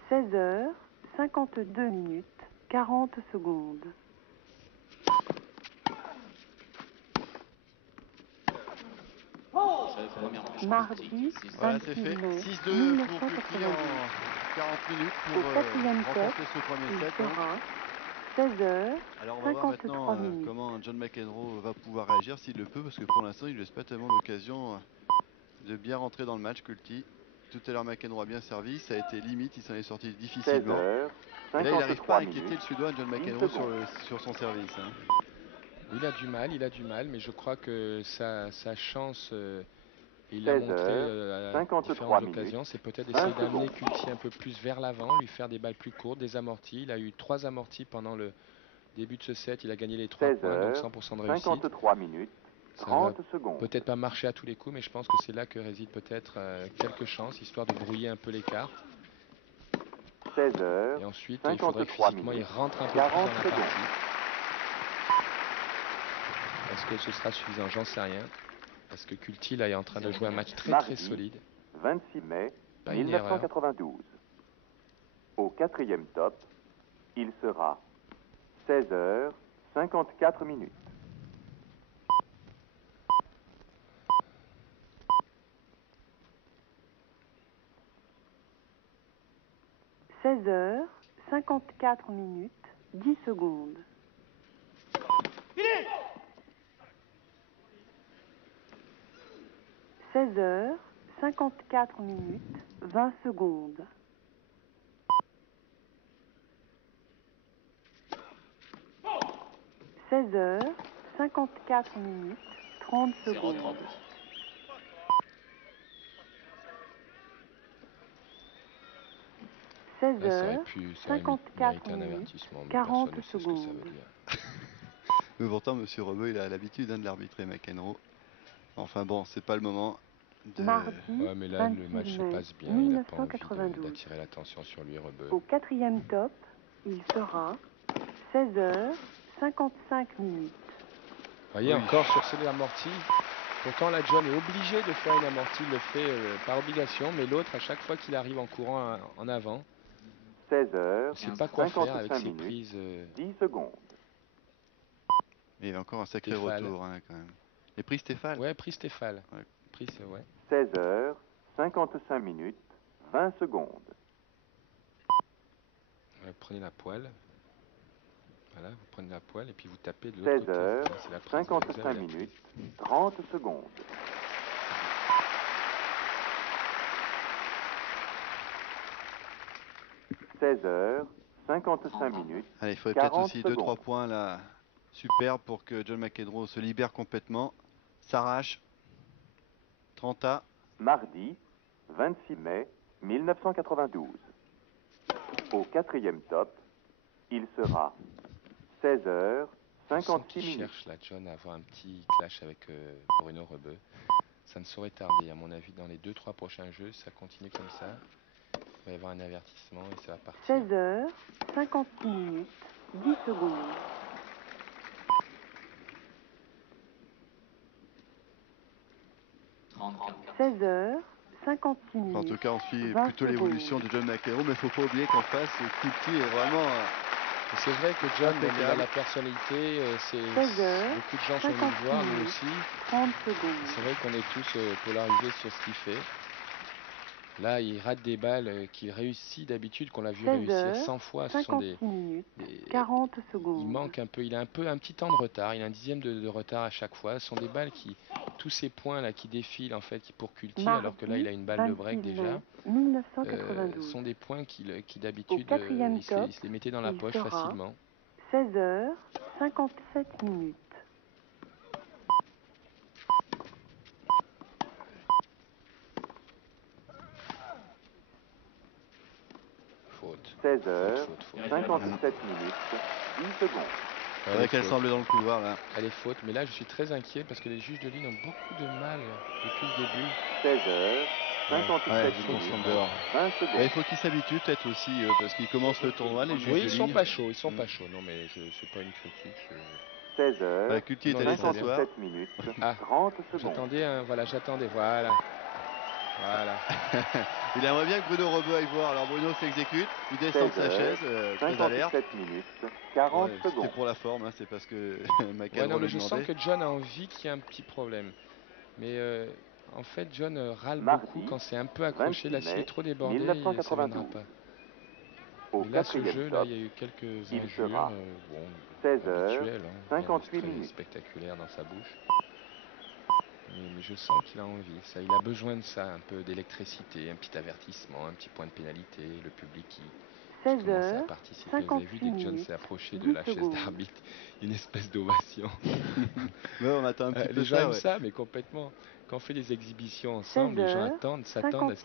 16 heures, 52 minutes, 40 secondes. Mardi, Voilà, c'est 26 fait. mai 6-2 pour Kulki 1992. en 40 minutes Au pour quatrième remporter set, ce premier il set. hein. sera 16 heures, Alors on va voir 53 maintenant minutes. comment John McEnroe va pouvoir réagir s'il le peut, parce que pour l'instant il ne laisse pas tellement l'occasion de bien rentrer dans le match. Kulti, tout à l'heure McEnroe a bien servi, ça a été limite, il s'en est sorti 16 difficilement. heures, Et là il n'arrive pas à 53 inquiéter minutes, le Suédois John 10 McEnroe secondes. sur son service. hein. Il a du mal, mais je crois que sa chance, il l'a 16 montré heures, à 53 différentes minutes, occasions, c'est peut-être 20 d'essayer d'amener secondes. Kulti un peu plus vers l'avant, lui faire des balles plus courtes, des amortis. Il a eu 3 amortis pendant le début de ce set, il a gagné les 3 16 points, donc heures, 100% de réussite. 53 minutes, Ça va 30 secondes. peut-être pas marcher à tous les coups, mais je pense que c'est là que réside peut-être quelques chances, histoire de brouiller un peu les cartes. 16 heures, Et ensuite, il faudrait que 53 physiquement, il minutes, rentre un peu plus 40 dans la secondes. partie. Est-ce que ce sera suffisant? J'en sais rien. Parce que Kulti, là, est en train de jouer un match très Mardi, solide. 26 mai Pas une erreur. 1992. Au quatrième top, il sera 16 heures, 54 minutes. « 16 heures, 54 minutes, 10 secondes. 16 heures, 54 minutes, 20 secondes. 16 heures, 54 minutes, 30 secondes. 16 Là, ça aurait heures, pu 54 mériter un minutes, avertissement. mais 40 personne ne sait ce que ça veut secondes. dire. Mais pourtant monsieur Rebeu il a l'habitude de l'arbitrer McEnroe. Enfin bon, c'est pas le moment de... Mardi, Ouais, mais là, le 26 match se mai passe bien. Il n'a pas envie 1992. d'attirer l'attention sur lui, Rebeu. Au quatrième top, il sera 16 heures, 55 minutes. Vous voyez, Oui. encore sur ces amortis. Pourtant, la John est obligé de faire une amortie. Il le fait par obligation. Mais l'autre, à chaque fois qu'il arrive en courant en avant, 16 heures, il ne sait pas quoi faire avec 55 ses minutes, prises. 10 secondes. Mais il a encore un sacré Stéphane. retour hein, quand même. Et pris Stéphane. Ouais, prise Stéphane. Ouais. Prise, ouais. 16 heures, 55 minutes, 20 secondes. Ouais, prenez la poêle. Voilà, vous prenez la poêle et puis vous tapez de l'autre 16 côté. heures, Voilà, c'est la prise. Vous avez 55 la prise. minutes, 30 secondes. « 16 heures, 55 minutes, Allez, il faudrait peut-être 40 aussi 2-3 secondes. points là. Super pour que John McEnroe se libère complètement. S'arrache. 30 à. Mardi, 26 mai 1992. Au quatrième top, il sera 16 heures, Je sens 56 qu'il minutes. cherche la John à avoir un petit clash avec Bruno Rebeu. Ça ne saurait tarder, à mon avis, dans les 2-3 prochains jeux. Ça continue comme ça. Il va y avoir un avertissement et ça va partir. 16 heures, 56 minutes, 10 secondes. 16h56 minutes. En tout cas, on suit 20 plutôt l'évolution de John McEnroe, mais il ne faut pas oublier qu'en face, Kulti est vraiment... C'est vrai que John, il a impeccable. la personnalité, 16 heures, beaucoup de gens sont venus le voir, nous 56 aussi. 30 secondes. C'est vrai qu'on est tous polarisés sur ce qu'il fait. Là, il rate des balles qu'il réussit d'habitude, qu'on l'a vu 16 réussir heures, 100 fois. Ce sont 56 minutes, des- 40 Il secondes. manque un peu, il a un petit temps de retard, il a un dixième de retard à chaque fois. Ce sont des balles qui, tous ces points là qui défilent en fait pour Kulti, alors que là il a une balle de break 26 déjà. mai 1992. Sont des points qui Au d'habitude quatrième il top, se les mettait dans la il poche sera facilement. 16h57 minutes. Faute. 16h57 minutes, 10 secondes. C'est vrai qu'elle faute. semble dans le couloir, là. Elle est faute, mais là je suis très inquiet parce que les juges de ligne ont beaucoup de mal depuis le début. 16h57 Ouais, ils minutes, sont dehors. 20 Ouais, secondes. il faut qu'ils s'habituent peut-être aussi, parce qu'ils commencent le tournoi, les juges Oui, de ils sont ligne. pas chauds, ils sont pas chauds. Non mais c'est pas une critique. 16h57 Ouais, Kulti est allé s'asseoir. minutes, Ah, 30 secondes. j'attendais, voilà. Il aimerait bien que Bruno Rebeu aille voir. Alors Bruno s'exécute, il descend de sa 16 chaise, très alerte. 57 minutes, 40 Ouais, C'était secondes. pour la forme, hein, c'est parce que Ouais, McEnroe non mais le je sens demandait. que John a envie qu'il y ait un petit problème. Mais en fait John râle Mardi, beaucoup quand c'est un peu accroché. 26 Là s'il mai est trop débordé, ça ne viendra 1992. pas. Au Mais là ce quatrième jeu, là top, il y a eu quelques il injures, sera bon, 16 heures, habituelles, hein, rien de 58 très minutes. spectaculaire dans sa bouche. Mais je sens qu'il a envie, ça, il a besoin de ça, un peu d'électricité, un petit avertissement, un petit point de pénalité, le public qui commence à participer. Vous avez vu, dès que John s'est approché de la chaise d'arbitre, une espèce d'ovation. Ouais, on attend un petit peu Les gens ça, aiment ouais. ça, mais complètement. Quand on fait des exhibitions ensemble, les gens s'attendent à ce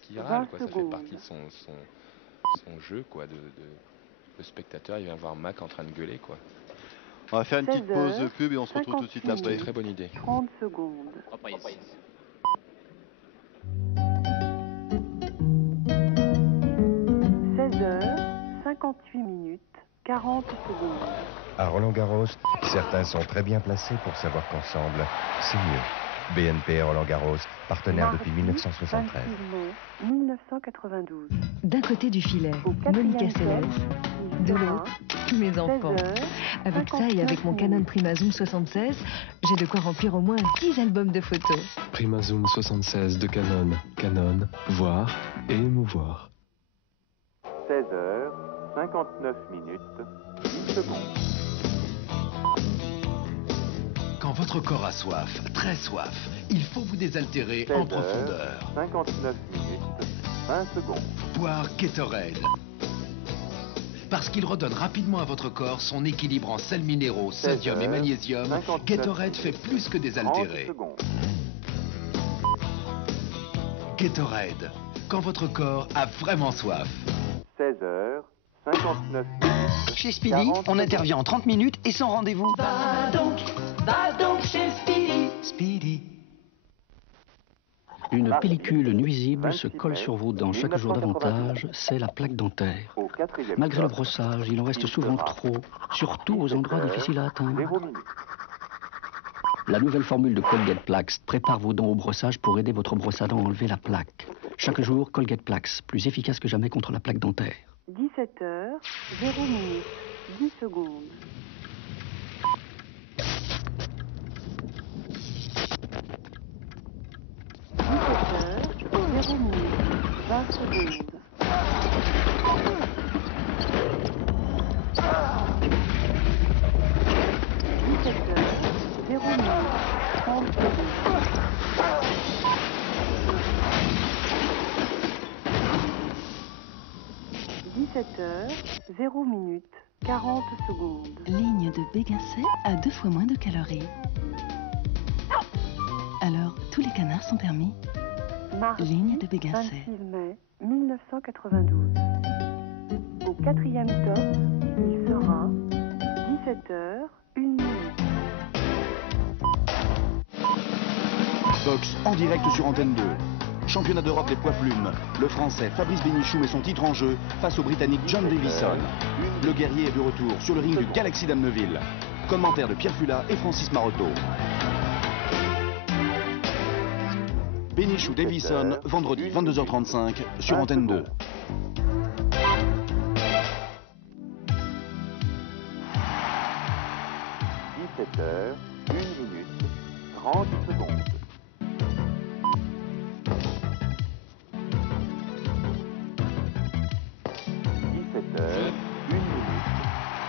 qu'il râle, quoi. Ça fait partie de son jeu, quoi, de spectateur. Il vient voir Mac en train de gueuler, quoi. On va faire une petite 16 pause heures, pub et on se retrouve tout de suite 56 après. Très bonne idée. 30 secondes. 16h58 minutes, 40 secondes. À Roland-Garros, certains sont très bien placés pour savoir qu'ensemble, c'est mieux. BNP Roland-Garros, partenaire depuis 1973. 26 mai 1992. D'un côté du filet, Au Monica quatrième Seles. top, De il l'autre, mes enfants. 16h, Avec ça et avec mon Canon PrimaZoom 76, j'ai de quoi remplir au moins 10 albums de photos. PrimaZoom 76 de Canon. Canon, voir et émouvoir. 16h59 minutes, 10 secondes. Quand votre corps a soif, très soif, il faut vous désaltérer en profondeur. 59 minutes, 20 secondes. Boire Gatorade. Parce qu'il redonne rapidement à votre corps son équilibre en sels minéraux, sodium et magnésium, 59 Gatorade fait plus que 30 désaltérer. secondes. Gatorade, quand votre corps a vraiment soif. 16h59 minutes. Chez Speedy, 40 on secondes. intervient en 30 minutes et sans rendez-vous. Va donc chez Speedy. Speedy. Une Mardi, pellicule nuisible se 26 colle mai sur vos dents chaque jour 1992. davantage, c'est la plaque dentaire. Au quatrième Malgré le top, brossage, il en reste il souvent sera trop, surtout aux endroits 17 difficiles à atteindre. 0 minutes. La nouvelle formule de Colgate Plax prépare vos dents au brossage pour aider votre brosse à dents à enlever la plaque. Chaque jour, Colgate Plax, plus efficace que jamais contre la plaque dentaire. 17h, 0 minutes, 10 secondes. 17h, 0 minutes, 20 secondes. 17h, 0 minutes, 30 secondes. 17h, 0 minutes, 40 secondes. Ligne de Béguincet à 2 fois moins de calories. Alors, tous les canards sont permis. Mardi, Ligne de Béguincet. 26 mai 1992. Au quatrième top, il sera 17h, 1 minute. Box en direct sur Antenne 2. Championnat d'Europe des poids plumes. Le Français Fabrice Bénichou met son titre en jeu face au Britannique John Davison. Le guerrier est de retour sur le ring du Galaxy d'Amneville. Commentaire de Pierre Fula et Francis Marotto. Benichou Davison, vendredi 22h35 sur Antenne 2. 17h, 1 minute, 30 secondes. 17h, 1 minute,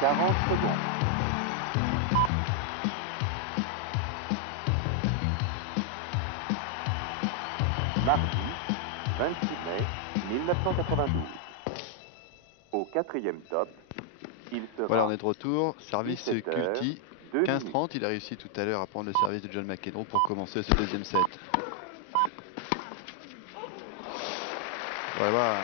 40 secondes. Mardi, 26 mai 1992. Au 4e top, il sera... Voilà, on est de retour. Service 17 heures, Culti, 2 15-30. Il a réussi tout à l'heure à prendre le service de John McEnroe pour commencer ce deuxième set. Voilà.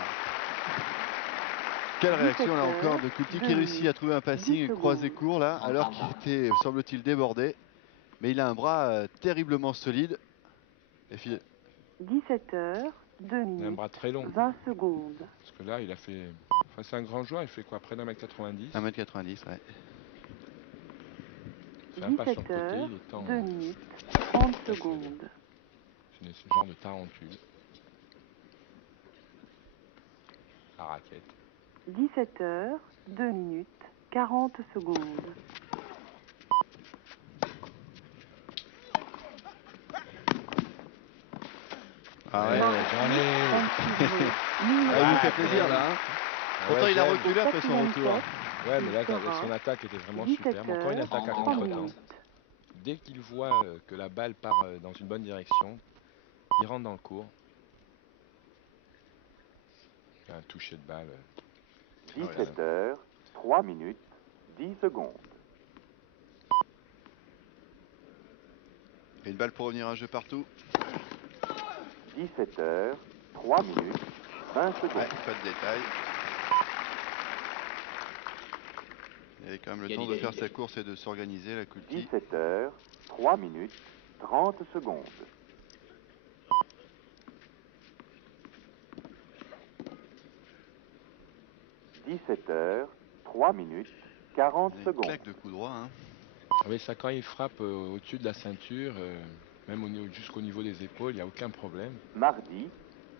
Quelle réaction là encore de Culti qui réussit à trouver un passing croisé court là, alors qu'il était, semble-t-il, débordé. Mais il a un bras terriblement solide. Et 17h, 2 Il a un minutes, bras très long. 20 secondes. Parce que là, il a fait... Enfin, c'est un grand joueur, il fait quoi? Près d'1m90. 1m90, ouais. Il fait un pas sur le côté, 17h, il est en... 2 minutes, 30 secondes. C'est ce genre de tarentule. La raquette. 17h, 2 minutes, 40 secondes. Ah ouais, j'en ai... il vous fait plaisir là. Hein. Pourtant, il a reculé après son retour. Ouais, mais là, son attaque était vraiment superbe. Encore une attaque à contre-temps. Dès qu'il voit que la balle part dans une bonne direction, il rentre dans le court. Un toucher de balle. 17h, 3 minutes, 10 secondes. Et une balle pour revenir à un jeu partout. 17h, 3 minutes, 20 secondes. Ouais, pas de détail. Il avait quand même le temps de faire sa course et de s'organiser, la Culti. 17h, 3 minutes, 30 secondes. 17h, 3 minutes, 40 secondes. Claque de coup droit. Hein. Oui, ça, quand il frappe au-dessus de la ceinture, même jusqu'au niveau des épaules, il n'y a aucun problème. Mardi,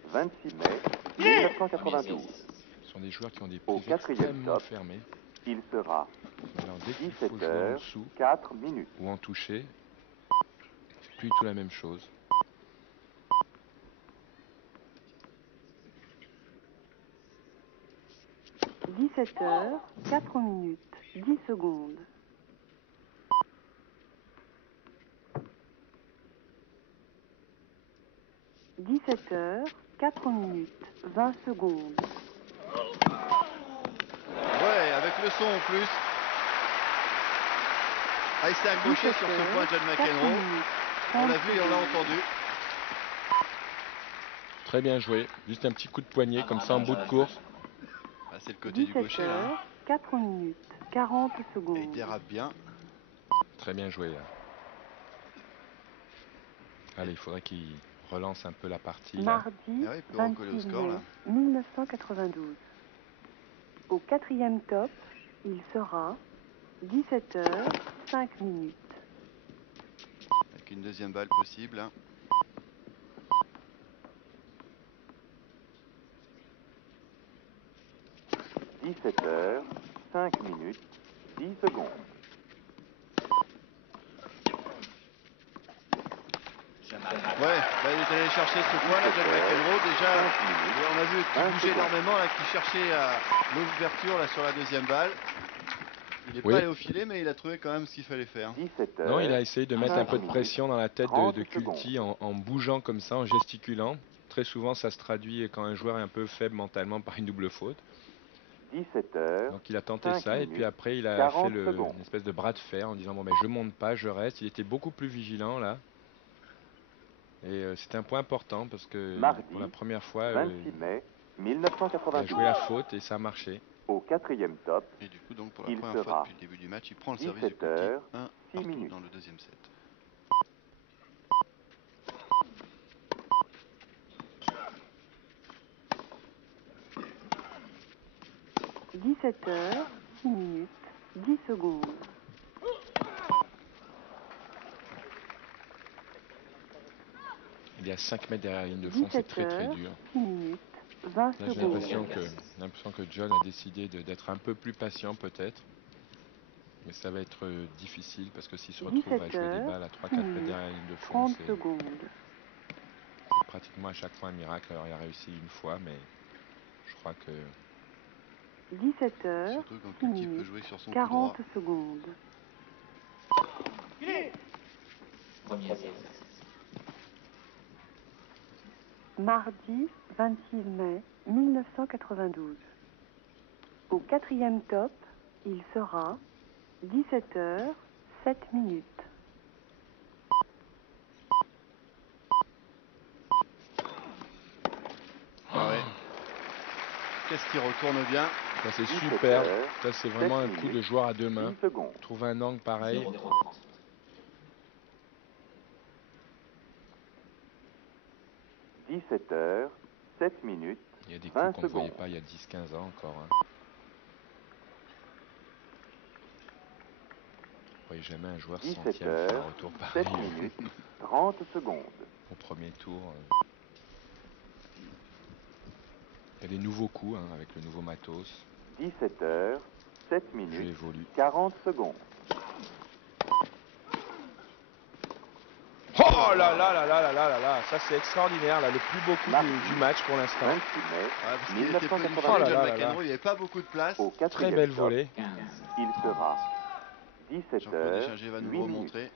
26 mai 1992. Ce sont des joueurs qui ont des Au pieds 4e extrêmement top, fermés. il sera Alors, dès qu'il faut jouer en 17h, dessous 4 minutes. ou en toucher, c'est plus du tout la même chose. – 17h, 4 minutes, 10 secondes. 17h, 4 minutes, 20 secondes. Ouais, avec le son en plus. Ah, il s'est accroché sur ce point, John McEnroe. On l'a vu et on l'a entendu. Très bien joué. Juste un petit coup de poignet comme ça en bout de course. Ah, c'est le côté du gaucher là. 4 minutes, 40 secondes. Et il dérape bien. Très bien joué là. Allez, il faudrait qu'il relance un peu la partie. Mardi, là. Ah, il peut recoller au score là. 1992. Au 4e top, il sera 17h, 5 minutes. Avec une deuxième balle possible. Hein. – 17h, 5 minutes, 10 secondes. Ouais, bah, il est allé chercher ce point là, John McEnroe. Déjà, on a vu qu'il bougeait énormément là, qu'il cherchait l'ouverture là sur la deuxième balle. Il n'est pas allé au filet, mais il a trouvé quand même ce qu'il fallait faire. 17h, non, il a essayé de mettre un peu de pression dans la tête de Culti en bougeant comme ça, en gesticulant. Très souvent, ça se traduit quand un joueur est un peu faible mentalement par une double faute. 17h, donc il a tenté ça et puis après il a fait une espèce de bras de fer en disant bon ben je monte pas, je reste. Il était beaucoup plus vigilant là. Et c'était un point important parce que Mardi, pour la première fois 26 mai il 1992. a joué la faute et ça a marché. Au 4e top, et du coup donc pour la première fois depuis le début du match, il prend le service du Culti 1 partout dans le deuxième set. – 17h, 6 minutes, 10 secondes. Il est à 5 mètres derrière la ligne de fond, c'est très très dur. 6 minutes, 20 Là, j'ai l'impression que John a décidé d'être un peu plus patient peut-être. Mais ça va être difficile parce que s'il se retrouve à jouer des balles à 3-4 mètres derrière la ligne de fond, c'est pratiquement à chaque fois un miracle. Alors il a réussi une fois, mais je crois que... 17 heures, surtout quand Coultier peut jouer sur son 40 secondes. Mardi 26 mai 1992. Au 4e top, il sera 17 heures, 7 minutes. Ah ouais. Qu'est-ce qui retourne bien? Ça c'est super. Ça c'est vraiment un coup de joueur à deux mains. Trouver un angle pareil. 17 heures, 7 minutes. Il y a des coups qu'on ne voyait pas il y a 10-15 ans encore. Hein. Vous voyez jamais un joueur centième faire un retour pareil. 7 minutes, 30 secondes. Au premier tour. Il y a des nouveaux coups hein, avec le nouveau matos. 17 heures, 7 minutes, évolue. 40 secondes. Oh là là là là là là là là, ça c'est extraordinaire, là, le plus beau coup du match pour l'instant. 26 mai, parce qu'il était peu du Oh là là McEnroe, il n'y avait pas beaucoup de place. Au très belle volée. Il sera 17 heures, Deschingers va nous 8 remontrer.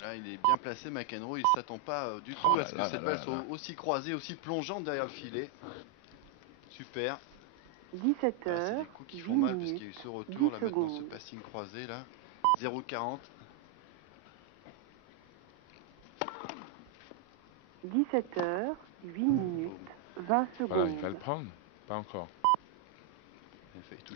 Voilà, il est bien placé McEnroe, il ne s'attend pas du tout à ce que cette balle soit aussi croisée, aussi plongeante derrière le filet. Super. 17 heures, c'est des coups qui font mal puisqu'il y a eu ce retour là maintenant, ce passing croisé là. 0,40. 17 heures, 8 minutes, 20 secondes. Voilà, il va le prendre. Pas encore.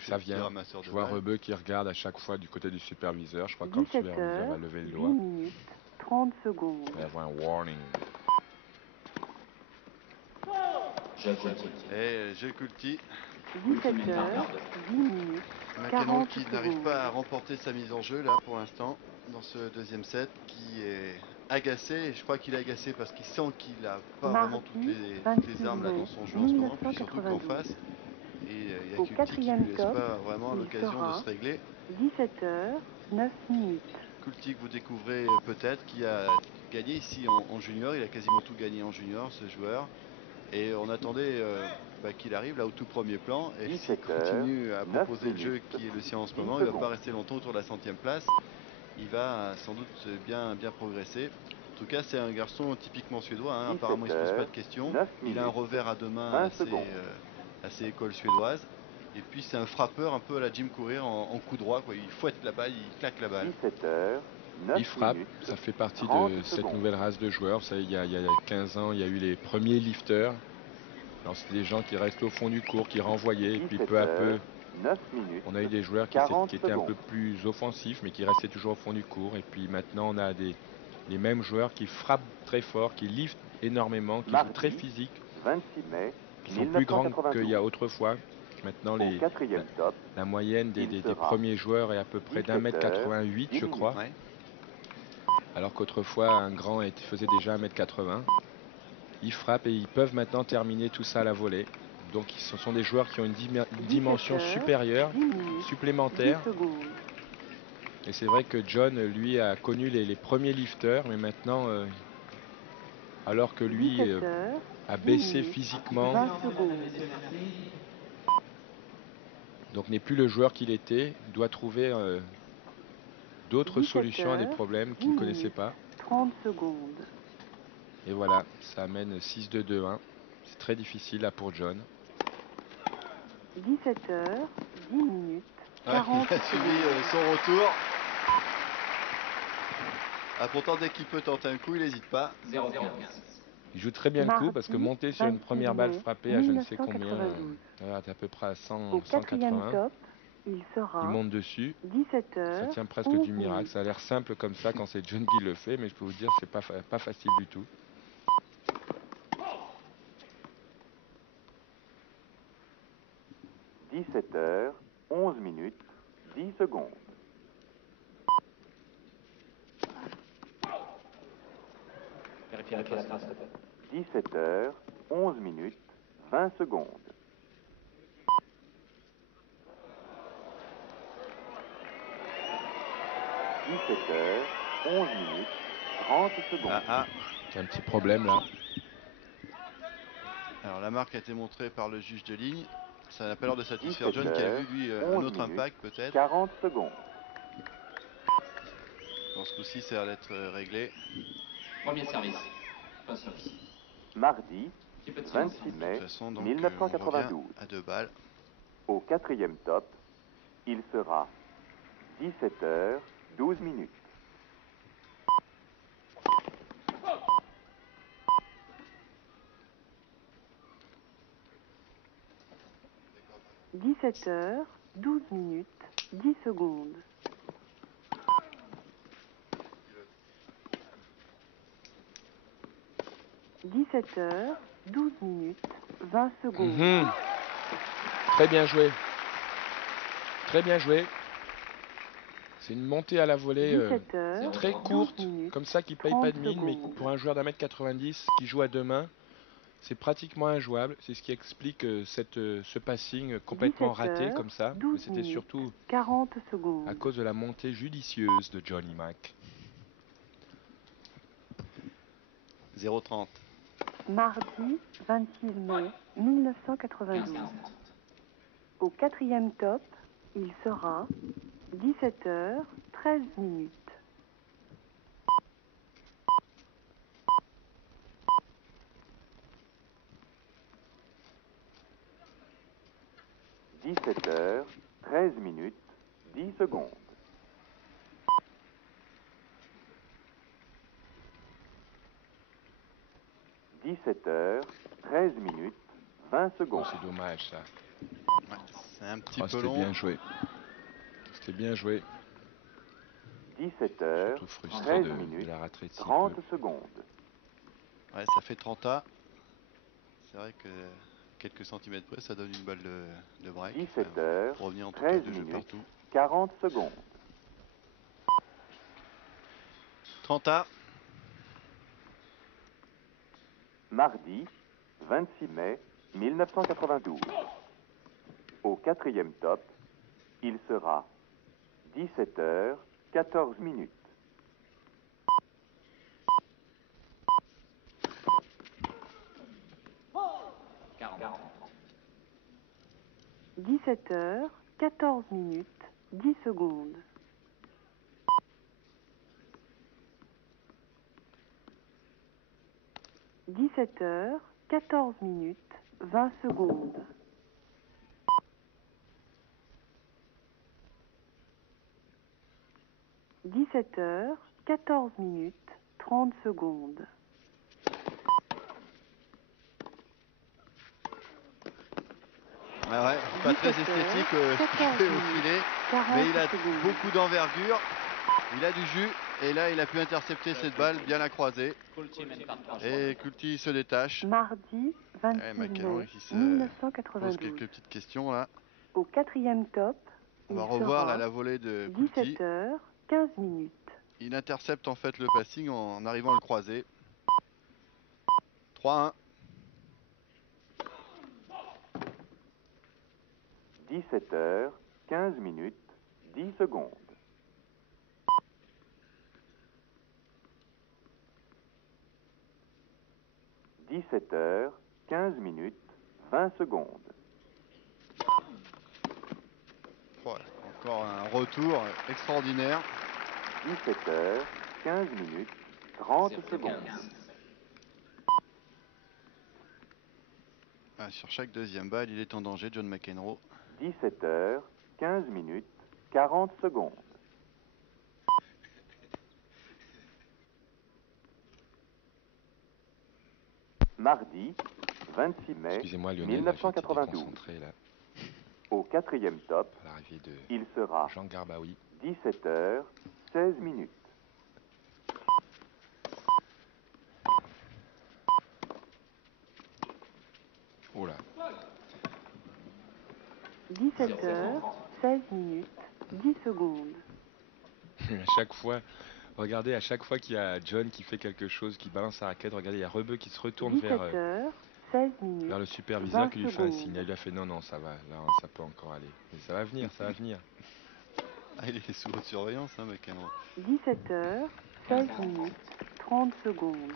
Ça vient. Je vois Rebeu qui regarde à chaque fois du côté du superviseur. Je crois que quand le superviseur va lever le doigt. 8 minutes, 30 secondes. Il va y avoir un warning. Et j'ai Coulty. 17 heures, 8 minutes, McEnroe qui n'arrive pas à remporter sa mise en jeu là pour l'instant dans ce deuxième set, qui est agacé, et je crois qu'il est agacé parce qu'il sent qu'il n'a pas vraiment toutes les armes là dans son jeu en ce moment, puis surtout qu'en face il y a Coulty qui ne lui laisse pas vraiment l'occasion de se régler. 17 heures, 9 minutes. Coulty que vous découvrez peut-être, qui a gagné ici en junior, il a quasiment tout gagné en junior ce joueur, et on attendait qu'il arrive là au tout premier plan, et s'il continue à proposer le jeu qui est le sien en ce moment, il ne va pas rester longtemps autour de la 100e place. Il va sans doute bien progresser. En tout cas, c'est un garçon typiquement suédois. Hein. Apparemment, il ne se pose pas de questions. Il a un revers à deux mains assez école suédoise. Et puis, c'est un frappeur un peu à la Jim Courier en coup droit. Quoi. Il fouette la balle, il claque la balle. 17 heures, 9 il frappe. minutes, ça fait partie de cette nouvelle race de joueurs. Ça, il y a 15 ans, il y a eu les premiers lifters. Alors, c'était des gens qui restent au fond du court, qui renvoyaient. Et puis, peu à peu, 9 minutes, on a eu des joueurs qui étaient un peu plus offensifs, mais qui restaient toujours au fond du court. Et puis maintenant, on a les mêmes joueurs qui frappent très fort, qui liftent énormément, qui sont très physiques, 26 mai, qui sont plus grands qu'il y a autrefois. Maintenant, la moyenne des premiers joueurs est à peu près d'1m88, je crois. Alors qu'autrefois, un grand faisait déjà 1m80. Ils frappent et ils peuvent maintenant terminer tout ça à la volée. Donc ce sont des joueurs qui ont une dimension supérieure, supplémentaire. Et c'est vrai que John, lui, a connu les premiers lifters, mais maintenant, alors que lui a baissé physiquement, donc n'est plus le joueur qu'il était, doit trouver d'autres solutions à des problèmes qu'il ne connaissait pas. 30 secondes. Et voilà, ça amène 6-2-2-1. C'est très difficile là pour John. 17 heures, 10 minutes, 40 il a suivi son retour. Pourtant, dès qu'il peut tenter un coup, il n'hésite pas. 0-0. Il joue très bien le coup parce que monter sur une première balle frappée à je ne sais combien, à peu près à 100, 180, top, il monte dessus. 17 heures, ça tient presque du miracle. Ça a l'air simple comme ça quand c'est John qui le fait, mais je peux vous dire c'est pas facile du tout. « 17 heures, 11 minutes, 10 secondes. 17h, 11 minutes, 20 secondes. 17h, 11 minutes, 30 secondes. Il y a un petit problème là. Alors la marque a été montrée par le juge de ligne. Ça n'a pas l'air de satisfaire John qui a vu lui un autre impact peut-être. 40 secondes. Dans ce coup-ci, ça a l'air d'être réglé. Premier service. Service. Mardi, 26 mai, De toute façon, donc, 1992. à 2 balles. Au 4e top, il sera 17h, 12 minutes. « 17h, 12 minutes, 10 secondes. » 17h, 12 minutes, 20 secondes. Très bien joué. Très bien joué. C'est une montée à la volée très courte, comme ça, qui paye pas de mine, mais pour un joueur d'1m90 qui joue à deux mains, c'est pratiquement injouable. C'est ce qui explique ce passing complètement raté comme ça. Mais c'était surtout 40 secondes. à cause de la montée judicieuse de Johnny Mac. 0,30. Mardi 26 mai 1992. Au 4e top, il sera 17h, 13 minutes. « 17h, 13 minutes, 10 secondes. » 17h, 13 minutes, 20 secondes. C'est dommage ça. Ouais, c'est un petit peu C'était long. bien joué. C'était bien joué. 17h, Surtout frustré 13 de minutes, la rater de si 30 peu. secondes. Ouais, ça fait 30 A. C'est vrai que quelques centimètres près, ça donne une balle de break. 17h, Pour revenir en tout 13 cas de jeu minutes, partout. 40 secondes. 30 A. Mardi, 26 mai 1992. Au 4e top, il sera 17h, 14 minutes. 17h, 14 minutes, 10 secondes. 17h, 14 minutes, 20 secondes. 17h, 14 minutes, 30 secondes. Ah ouais, pas très esthétique ce qu'il fait au filet, mais il a beaucoup d'envergure, il a du jus, et là il a pu intercepter cette balle, bien la croiser. Et Kulti se détache. Mardi 26 mai 1992. Pose quelques petites questions là. Au 4e top, on va revoir là, la volée de Kulti. 17h, 15 minutes. Il intercepte en fait le passing en arrivant à le croiser. 3-1. 17h, 15 minutes, 10 secondes. 17h, 15 minutes, 20 secondes. Voilà, encore un retour extraordinaire. 17h, 15 minutes, 30 secondes. Ah, sur chaque deuxième balle, il est en danger, John McEnroe. 17h, 15 minutes, 40 secondes. Mardi, 26 mai Excusez-moi, Lionel, 1992. Là. Au 4e top, il sera Jean Garbaoui. 17h, 16 minutes. Oh là. 17h, 16 minutes, 10 secondes. À chaque fois, Regardez, à chaque fois qu'il y a John qui fait quelque chose, qui balance sa raquette, regardez, il y a Rebeu qui se retourne vers 16 minutes, le superviseur qui lui fait un secondes. signe. Il lui a fait non, ça va, là, ça peut encore aller. Mais ça va venir, ça va venir. Ah, il est sous haute surveillance, hein, McEnroe. 17h, 16 minutes, 30 secondes.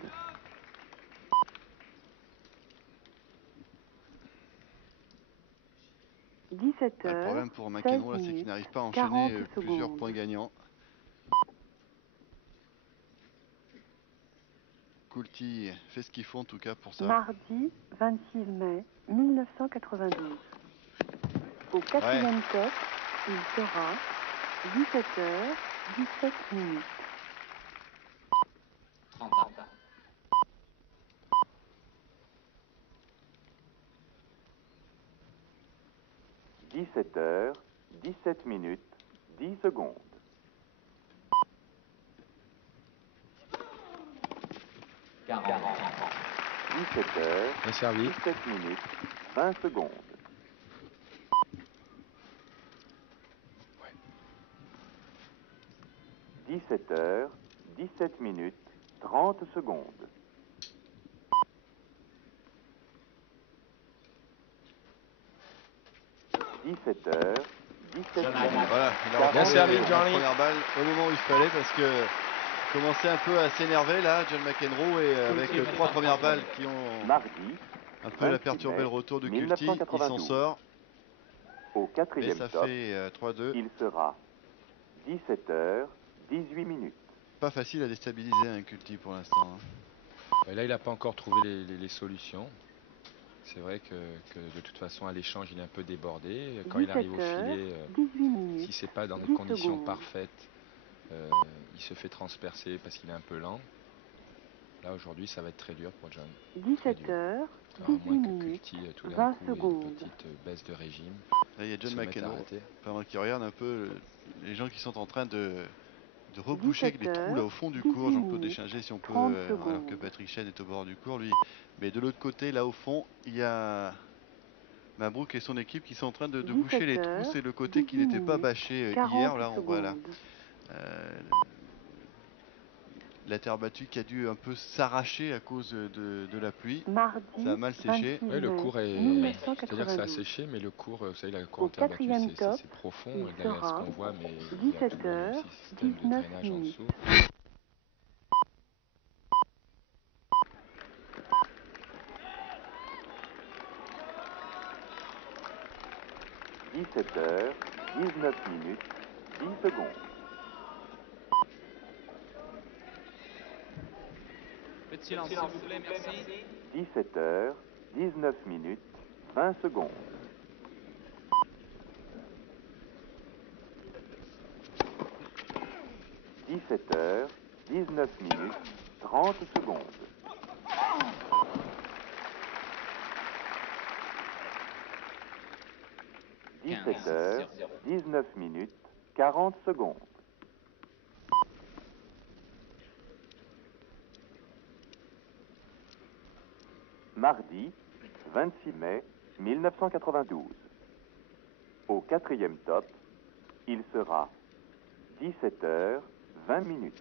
Le problème pour McEnroe, là, c'est qu'il n'arrive pas à enchaîner plusieurs points gagnants. Coulty fait ce qu'il faut en tout cas pour ça. Mardi 26 mai 1992. Au quatrième top, il sera 17h, 17 minutes. 30 17h, 17 minutes, 10 secondes. 17h, 17 minutes, 20 secondes. 17h, 17 minutes, 30 secondes. 17h, 17 minutes. Voilà, il a bien servi, la Johnny. première balle au moment où il fallait parce que il commençait un peu à s'énerver là, John McEnroe, et avec les 3 premières balles qui ont un peu la perturbé le retour de Coulty, il s'en sort. Au quatrième Et ça top, fait 3-2. il sera 17h, 18 minutes. Pas facile à déstabiliser un Coulty pour l'instant. Hein. Et là, il n'a pas encore trouvé les solutions. C'est vrai que de toute façon, à l'échange, il est un peu débordé. Quand il arrive au filet, si c'est pas dans des conditions parfaites, il se fait transpercer parce qu'il est un peu lent. Là, aujourd'hui, ça va être très dur pour John. 17h, 18 minutes, 20 secondes. Une petite baisse de régime. Là, il y a John McEnroe, pendant qu'il regarde un peu les gens qui sont en train de reboucher avec des trous là au fond du cours. Jean-Claude Deschinger, si on peut, alors que Patrick Chen est au bord du cours, lui. Mais de l'autre côté, là au fond, il y a Mabrouk et son équipe qui sont en train de boucher les trous. C'est le côté qui n'était pas bâché hier. Là, on voit là. La terre battue qui a dû un peu s'arracher à cause de la pluie. Ça a mal séché. Oui, le cours est... C'est-à-dire que ça a séché, mais le cours, vous savez, la cour en terre battue, c'est profond. Et là, ce qu'on voit, mais il y a tout le système de drainage en dessous. 17h, 19 minutes, 10 secondes. Petit silence, s'il vous plaît, merci. 17h, 19 minutes, 20 secondes. 17h, 19 minutes, 30 secondes. 17h, 19 minutes, 40 secondes. 26 mai 1992. Au quatrième top, il sera 17h, 20 minutes.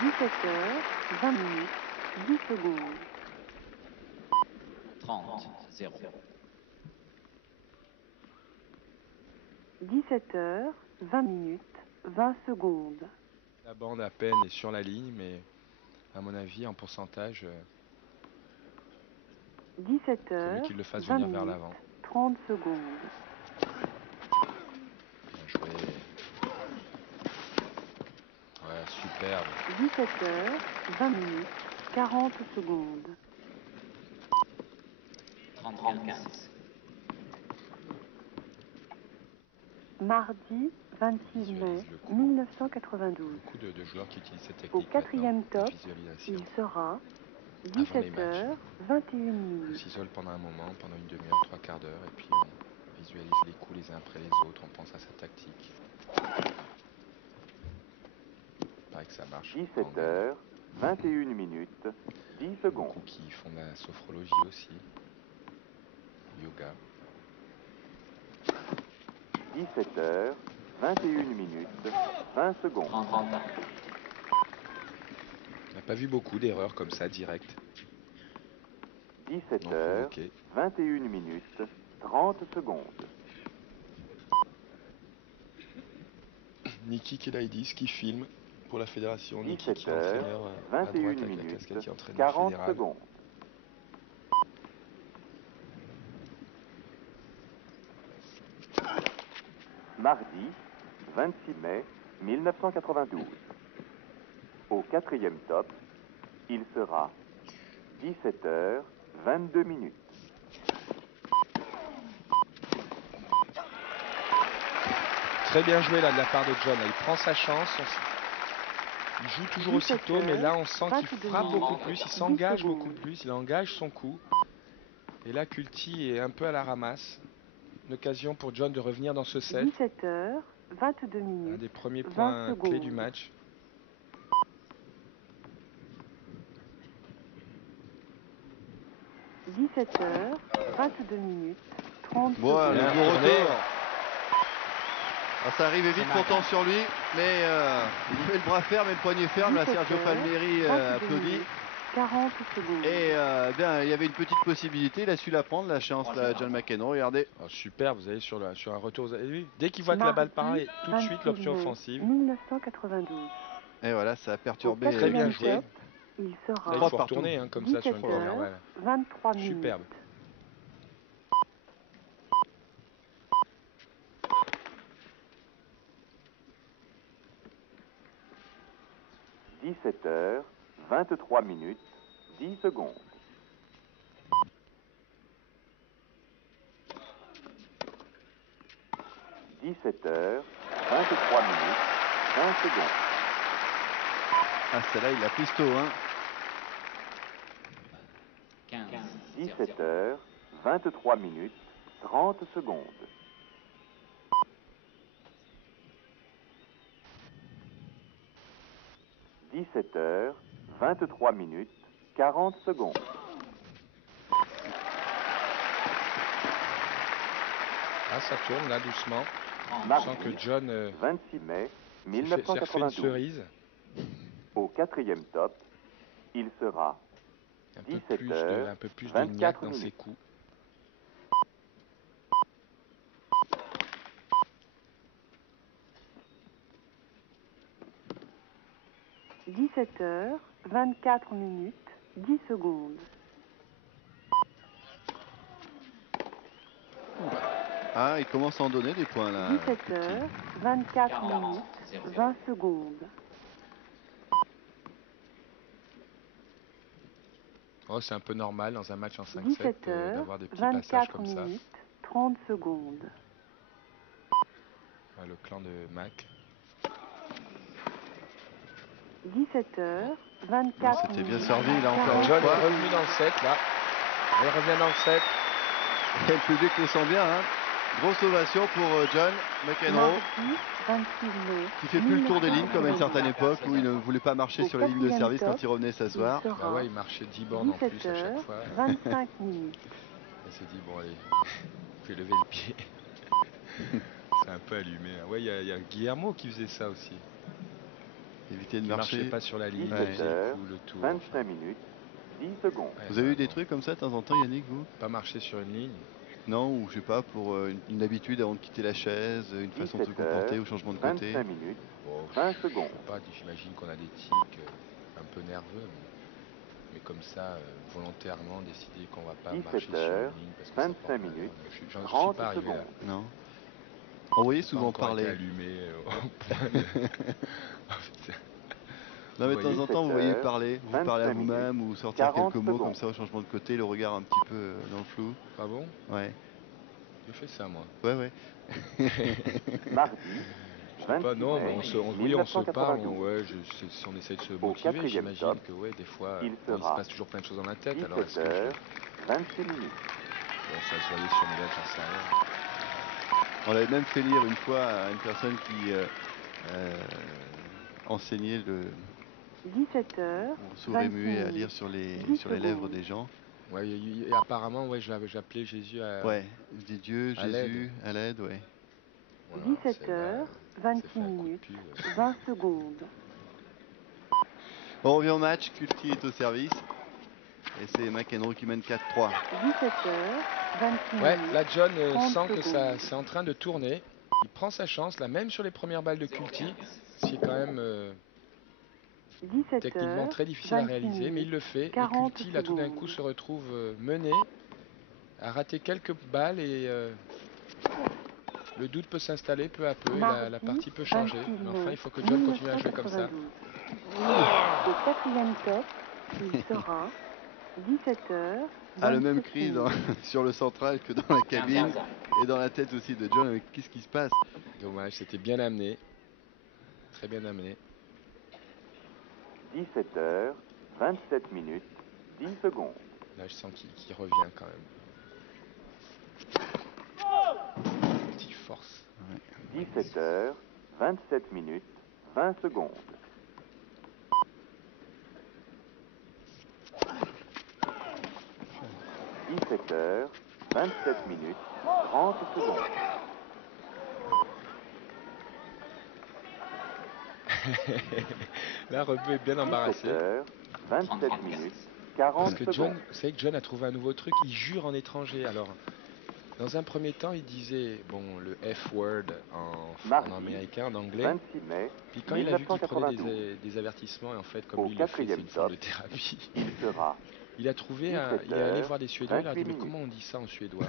17h, 20 minutes, 10 secondes. 30-0. 17h, 20 minutes, 20 secondes. La bande à peine est sur la ligne, mais à mon avis, en pourcentage, 17h, qu'il le fasse 20 venir vers minutes, l'avant. 30 secondes. Bien joué. Ouais, superbe. 17h, 20 minutes, 40 secondes. 30-15. Mardi 26 mai 1992. Beaucoup de joueurs qui utilisent cette technique. Au quatrième top, visualisation. il sera Avant les 17h, 21 minutes. On s'isole pendant un moment, pendant une demi-heure, 3/4 d'heure, et puis on visualise les coups les uns après les autres, on pense à sa tactique. Il paraît que ça marche. 17h, 21 minutes, 10 secondes. Beaucoup qui font de la sophrologie aussi. cas. 17h, 21 minutes, 20 secondes. On n'a pas vu beaucoup d'erreurs comme ça, direct. 17h, 21 minutes, 30 secondes. Niki Kelaidis qui filme pour la fédération. Niki qui est 17h, entraîneur à 21 droite avec la minutes, casquette qui est entraîneur 40 fédéral. secondes. Mardi, 26 mai 1992. Au 4e top, il sera 17h, 22 minutes. Très bien joué là de la part de John. Là, il prend sa chance. Il joue toujours aussitôt, mais là on sent qu'il frappe beaucoup plus, il s'engage beaucoup plus, il engage son coup. Et là Kulti est un peu à la ramasse. Une occasion pour John de revenir dans ce set. 17h, 22 minutes. Un des premiers points clés du match. – 17h, 22 minutes, 30 bon, secondes. le beau retour. Alors, ça arrivait vite pourtant sur lui, mais il fait le bras ferme et le poignet ferme. Là, Sergio Palmieri applaudit. 40 secondes. Et bien, il y avait une petite possibilité, il a su la prendre, la chance, là, John McEnroe, regardez. Oh, super, vous allez sur un retour. Vous avez vu, dès qu'il voit que la balle part, et tout de suite l'option offensive. 1992. Et voilà, ça a perturbé. Très bien joué. Il sera là, il faut retourner hein, comme ça sur une première balle. 23 minutes. Superbe. – 17h, 23 minutes, 10 secondes. – 17h, 23 minutes, 20 secondes. Ah, celle-là, il l'a prise tôt, hein. 17h, 23 minutes, 30 secondes. – 17h, 23 minutes, 40 secondes. Ah, ça tourne là doucement. Mardi, on sent que John 26 mai s'est fait une 1992. cerise. Au 4e top, il sera 17h, un peu plus de 24 niaque dans minutes. ses coups. – 17h, 24 minutes, 10 secondes. Ah, il commence à en donner des points là. 17h, 24 minutes, 20 secondes. Oh, c'est un peu normal dans un match en 5-7 d'avoir des petits 17h, passages 24 comme ça. minutes, 30 secondes. Ah, le clan de Mac. 17h, 24 C'était bien minutes. servi là encore une John fois. est revenu dans le set là. Il revient dans le set. Et le public le sent bien, hein. Grosse ovation pour John McEnroe. Mardi, 26 mai. Qui fait plus le tour des lignes comme à une certaine époque où il ne voulait pas marcher sur les lignes de service quand il revenait s'asseoir. Bah ouais, il marchait 10 bornes en plus à chaque fois. 25 minutes. Il s'est dit bon allez, il fait lever le pied. C'est un peu allumé. Ouais, il y a Guillermo qui faisait ça aussi. Éviter de il marcher. Marchait pas sur la ligne, ouais. il faisait le coup, le tour. 25 minutes, 10 secondes. Ouais, vous avez eu des trucs comme ça de temps en temps, Yannick, vous? Pas marcher sur une ligne? Non, ou je sais pas, pour une habitude avant de quitter la chaise, une façon de se comporter au changement de côté. 25 minutes, bon, 20 secondes. J'imagine qu'on a des tics un peu nerveux, mais comme ça, volontairement décider qu'on va pas marcher sur une ligne parce que 25 minutes, j'en suis 30 pas arrivé là. Non. On voyait souvent parler. Allumé au point de... Non mais de temps en temps vous voyez parler, vous parlez à vous-même ou sortir quelques mots comme ça au changement de côté, le regard un petit peu dans le flou. Ah bon? Ouais. Je fais ça moi. Ouais. Mardi, je sais pas, non, mais on se parle, on essaie de se motiver, j'imagine que ouais, des fois, il se passe toujours plein de choses dans la tête, alors est-ce que 26 minutes. Bon, ça se voyait sur mes lèvres, j'en sais rien. On l'avait même fait lire une fois à une personne qui enseignait le 17h, sourd et muet à lire sur les lèvres des gens. Ouais, apparemment, ouais, j'appelais Jésus à... Ouais, je dis Dieu, à Jésus, à l'aide, ouais. Voilà, 17h, 26 minutes, 20 secondes. On revient au match, Kulti est au service. Et c'est McEnroe qui mène 4-3. 17h, 26 ouais, minutes. là, John 30 sent que secondes. c'est en train de tourner. Il prend sa chance, là, même sur les premières balles de Kulti. C'est quand même 17 techniquement heures, très difficile à 26 réaliser, mais il le fait. Et 40 Kulti, là, tout d'un secondes. coup, se retrouve mené, a raté quelques balles et le doute peut s'installer peu à peu et la partie peut changer. Mais enfin, il faut que John continue à jouer comme ça. Au quatrième top, il sera 17h. Ah, le même cri sur le central que dans la cabine et dans la tête aussi de John. Qu'est-ce qui se passe? Dommage, c'était bien amené. Très bien amené. 17h, 27 minutes, 10 secondes. Là, je sens qu'il revient quand même. Petite force. 17h, 27 minutes, 20 secondes. 17h, 27 minutes, 30 secondes. Là, Rebeu est bien embarrassé. 17h, 27 minutes, 40 Parce que secondes. John, vous savez que John a trouvé un nouveau truc, il jure en étranger. Alors, dans un premier temps, il disait, bon, le F-word en américain, en anglais. 26 mai, Puis quand il a vu qu'il prenait 1992. des avertissements, et en fait, comme Au lui, il le fait, c'est quatrième une forme de top, thérapie. il sera Il a trouvé, 17 il est allé heures, voir des Suédois, il leur a dit, 28 mais comment on dit ça en suédois?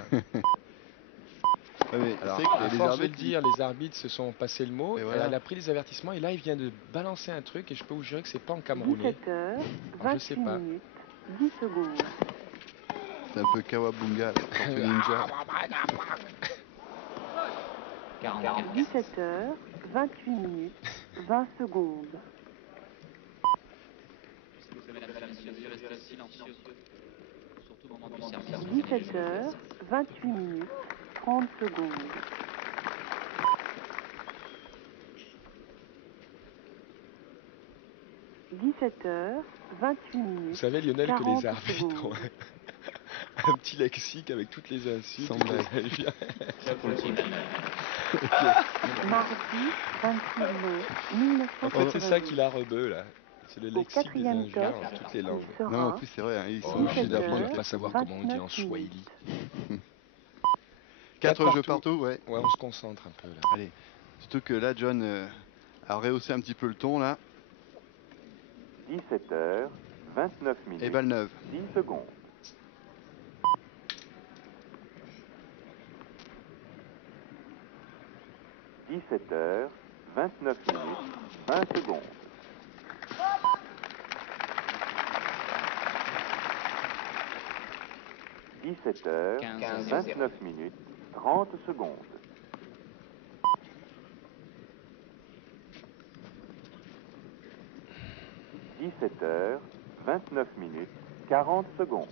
Ouais, Alors, c'est que à les force de le arbitres, dire, les arbitres se sont passés le mot, Et voilà. elle a pris des avertissements, et là, il vient de balancer un truc, et je peux vous jurer que c'est pas en camerounais. 17h, Alors, je sais 28 pas. minutes, 10 secondes. c'est un peu Kawabunga, Tortue Ninja. 17h, 28 minutes, 20 secondes. Mesdames, messieurs, restez silencieux. Surtout au moment du service. 17h, 28 minutes, 30 secondes. 17h, 28 minutes. Vous savez, Lionel, que 40 les arbitres ont secondes. un petit lexique avec toutes les insultes. Sans blague. Mardi, 26 mai, 1992. En fait, c'est ça qu'il a Rebeu, là. C'est le Au lexique des quatrième injures top, en toutes les langues. il sera Non, en plus, c'est vrai, hein, ils sont 17 obligés d'apprendre. Il heures, va pas savoir comment on dit en 29 swahili. 4 jeux partout, ouais. Ouais, on se concentre un peu, là. Allez, surtout que là, John a rehaussé un petit peu le ton, là. 17h, 29 minutes, Et balle neuve. 10 secondes. 17h, 29 minutes, 20 secondes. 17h, 29 minutes, 30 secondes. 17h, 29 minutes, 40 secondes.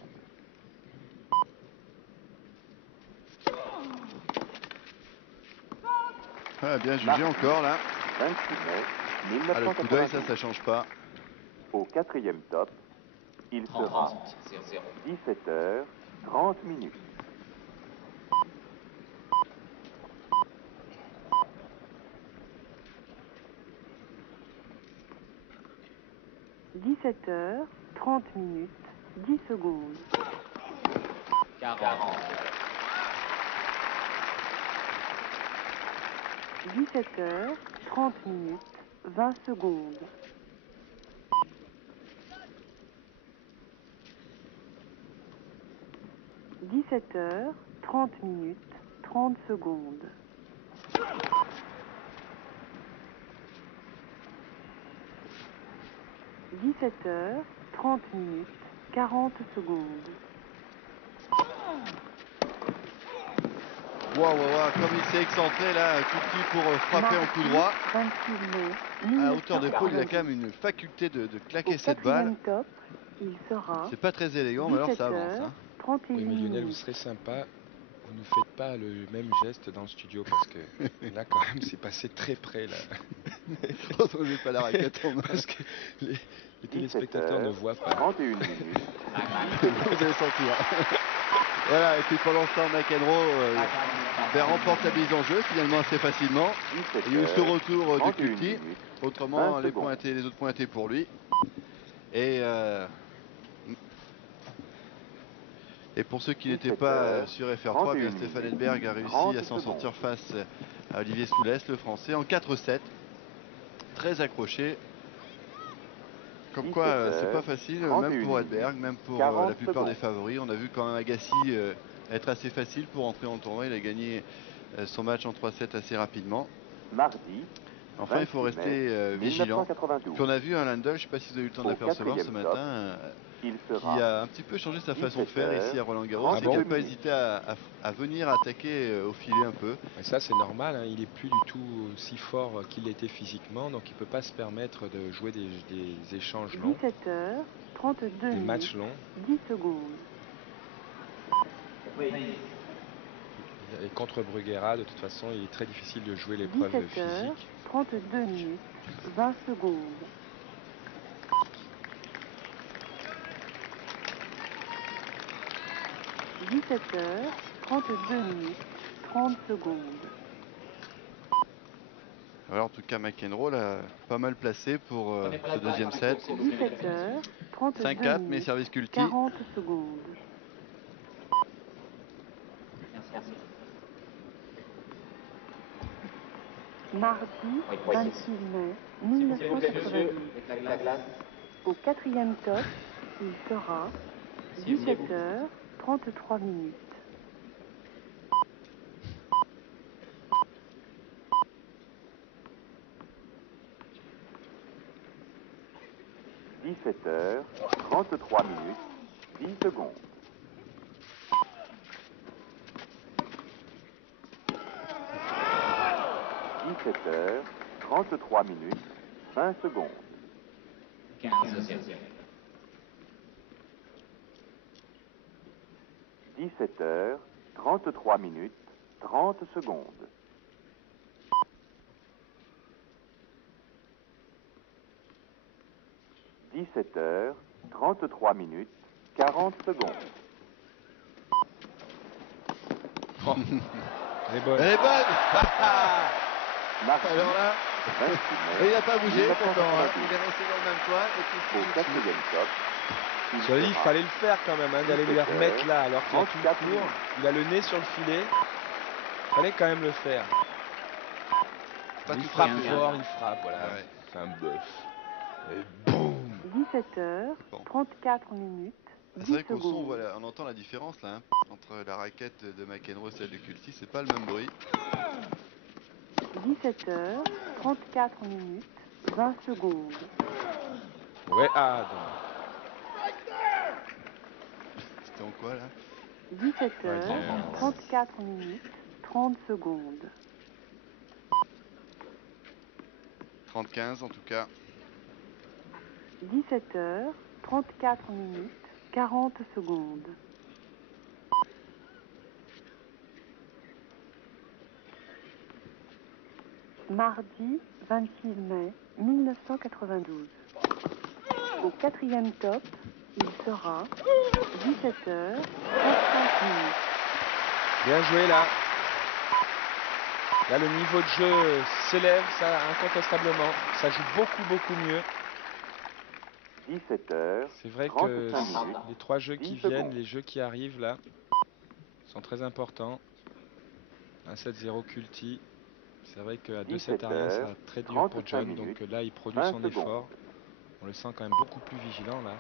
Ah, bien jugé encore, là. 26 mai, Ah, le coup d'œil, 1992. ça change pas. Au quatrième top, il sera 17h, 30 minutes. 17h, 30 minutes, 10 secondes. 40. 17h, 30 minutes, 20 secondes. 17h, 30 minutes, 30 secondes. 17h, 30 minutes, 40 secondes. Waouh, comme il s'est excentré là, Kulti pour frapper en coup droit. 26 mai, À hauteur d'épaule, il a quand même une faculté de claquer cette balle. Top, il sera C'est pas très élégant, mais alors ça avance. Hein. 31 Oui, mais Lionel, vous minutes. serez sympa. Vous ne faites pas le même geste dans le studio parce que là, quand même, c'est passé très près. Là. On ne met pas la raquette en main. Parce que les téléspectateurs ne voient pas. 31 minutes, Vous avez senti, hein. Voilà, et puis pendant ce temps, McEnroe remporte la mise en jeu finalement assez facilement. Il y a eu ce retour de Culti. Autrement, les autres points étaient pour lui. Et pour ceux qui n'étaient pas sur FR3, bien Stéphane Edberg a réussi à s'en sortir face à Olivier Soulès, le français, en 4-7. Très accroché. Comme quoi, c'est pas facile, même pour Edberg, même pour la plupart des favoris. On a vu quand même Agassi être assez facile pour entrer en tournoi. Il a gagné son match en 3-7 assez rapidement. Mardi. Enfin, il faut rester vigilant. Puis on a vu un Landel, je ne sais pas si vous avez eu le temps de l'apercevoir ce matin, qui a un petit peu changé sa façon de faire ici à Roland-Garros, et qui n'a pas hésité à venir attaquer au filet un peu. Et ça c'est normal, hein. Il n'est plus du tout aussi fort qu'il l'était physiquement, donc il ne peut pas se permettre de jouer des échanges longs. 17h32 des matchs longs. 10 secondes. Et contre Bruguera, de toute façon, il est très difficile de jouer l'épreuve physique. 32 minutes, 20 secondes. 17h32 minutes, 30 secondes. Alors en tout cas, McEnroe l'a pas mal placé pour ce deuxième set. 17h32 5-4, mais service Culti. 40 secondes. Mardi 26 mai 1992. Au quatrième top, il sera 17h33 minutes. « 17h33 minutes, 10 secondes. 17h33 minutes, 20 secondes. 17h33 minutes, 30 secondes. 17h33 minutes, 40 secondes. Oh. Elle est bonne. Elle est bonne. Mardi, alors là, 26 mai, il n'a pas bougé pourtant, hein. 1992. Il est resté dans le même coin. Et puis, Au quatrième top, Sur lui, il fallait le faire quand même, hein, d'aller lui remettre là, alors qu'il a tout le court. Il a le nez sur le filet. Il fallait quand même le faire. Pas il tout frappe frappé, fort, hein. il frappe, voilà. Ouais. C'est un bœuf. Et boum. 17h34 minutes, C'est 10 vrai qu'au son, secondes. on entend la différence là, hein, entre la raquette de McEnroe et celle de Culti, c'est pas le même bruit. 17h34 minutes, 20 secondes. Ouais, ah, C'était en quoi là? 17h34 minutes, 30 secondes. 30-15 en tout cas. 17h34 minutes, 40 secondes. Mardi 26 mai 1992. Au quatrième top, il sera 17h35 minutes. bien joué là. Là, le niveau de jeu s'élève, ça, incontestablement. Ça joue beaucoup mieux. 17h, C'est vrai que les trois jeux qui viennent, les jeux qui arrivent là, sont très importants. 1-7-0 Culti. C'est vrai qu'à 2-7 à rien, ça va être très dur pour John. Donc là, il produit son effort. On le sent quand même beaucoup plus vigilant là.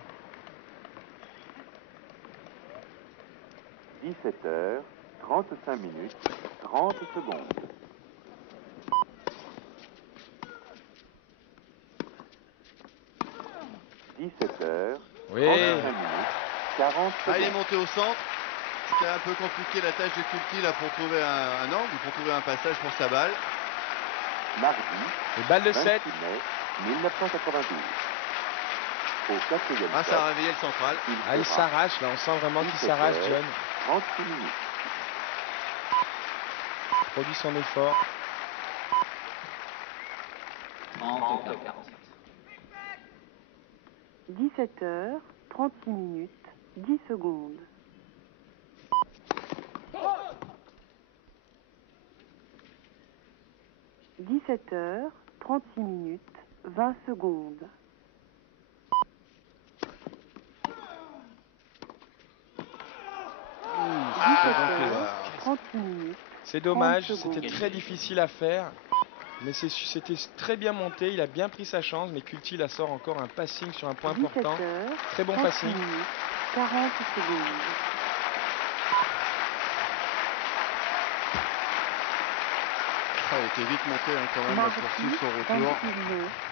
17h, 35 minutes, 30 secondes. 17h, oui. 35 minutes, 40 secondes. Ah, il est monté au centre. C'était un peu compliqué la tâche de Culti là pour trouver un angle, pour trouver un passage pour sa balle. Mardi, et balle de 7. 26 mai 1992. Au quatrième ah, ça a réveillé le central. Il s'arrache là, on sent vraiment qu'il s'arrache, John. 36 minutes. Il produit son effort. 17h36 minutes, 10 secondes. 17h, 36 minutes, 20 secondes. Ah, 38 minutes. c'est dommage, 30 secondes. c'était très difficile à faire. Mais c'était très bien monté, il a bien pris sa chance, mais Culti la sort encore un passing sur un point important. 17h, Très bon 38 passing. minutes, 40 secondes. Ah, il était vite monté hein, quand même, la Mardi, poursuite, son 26 retour.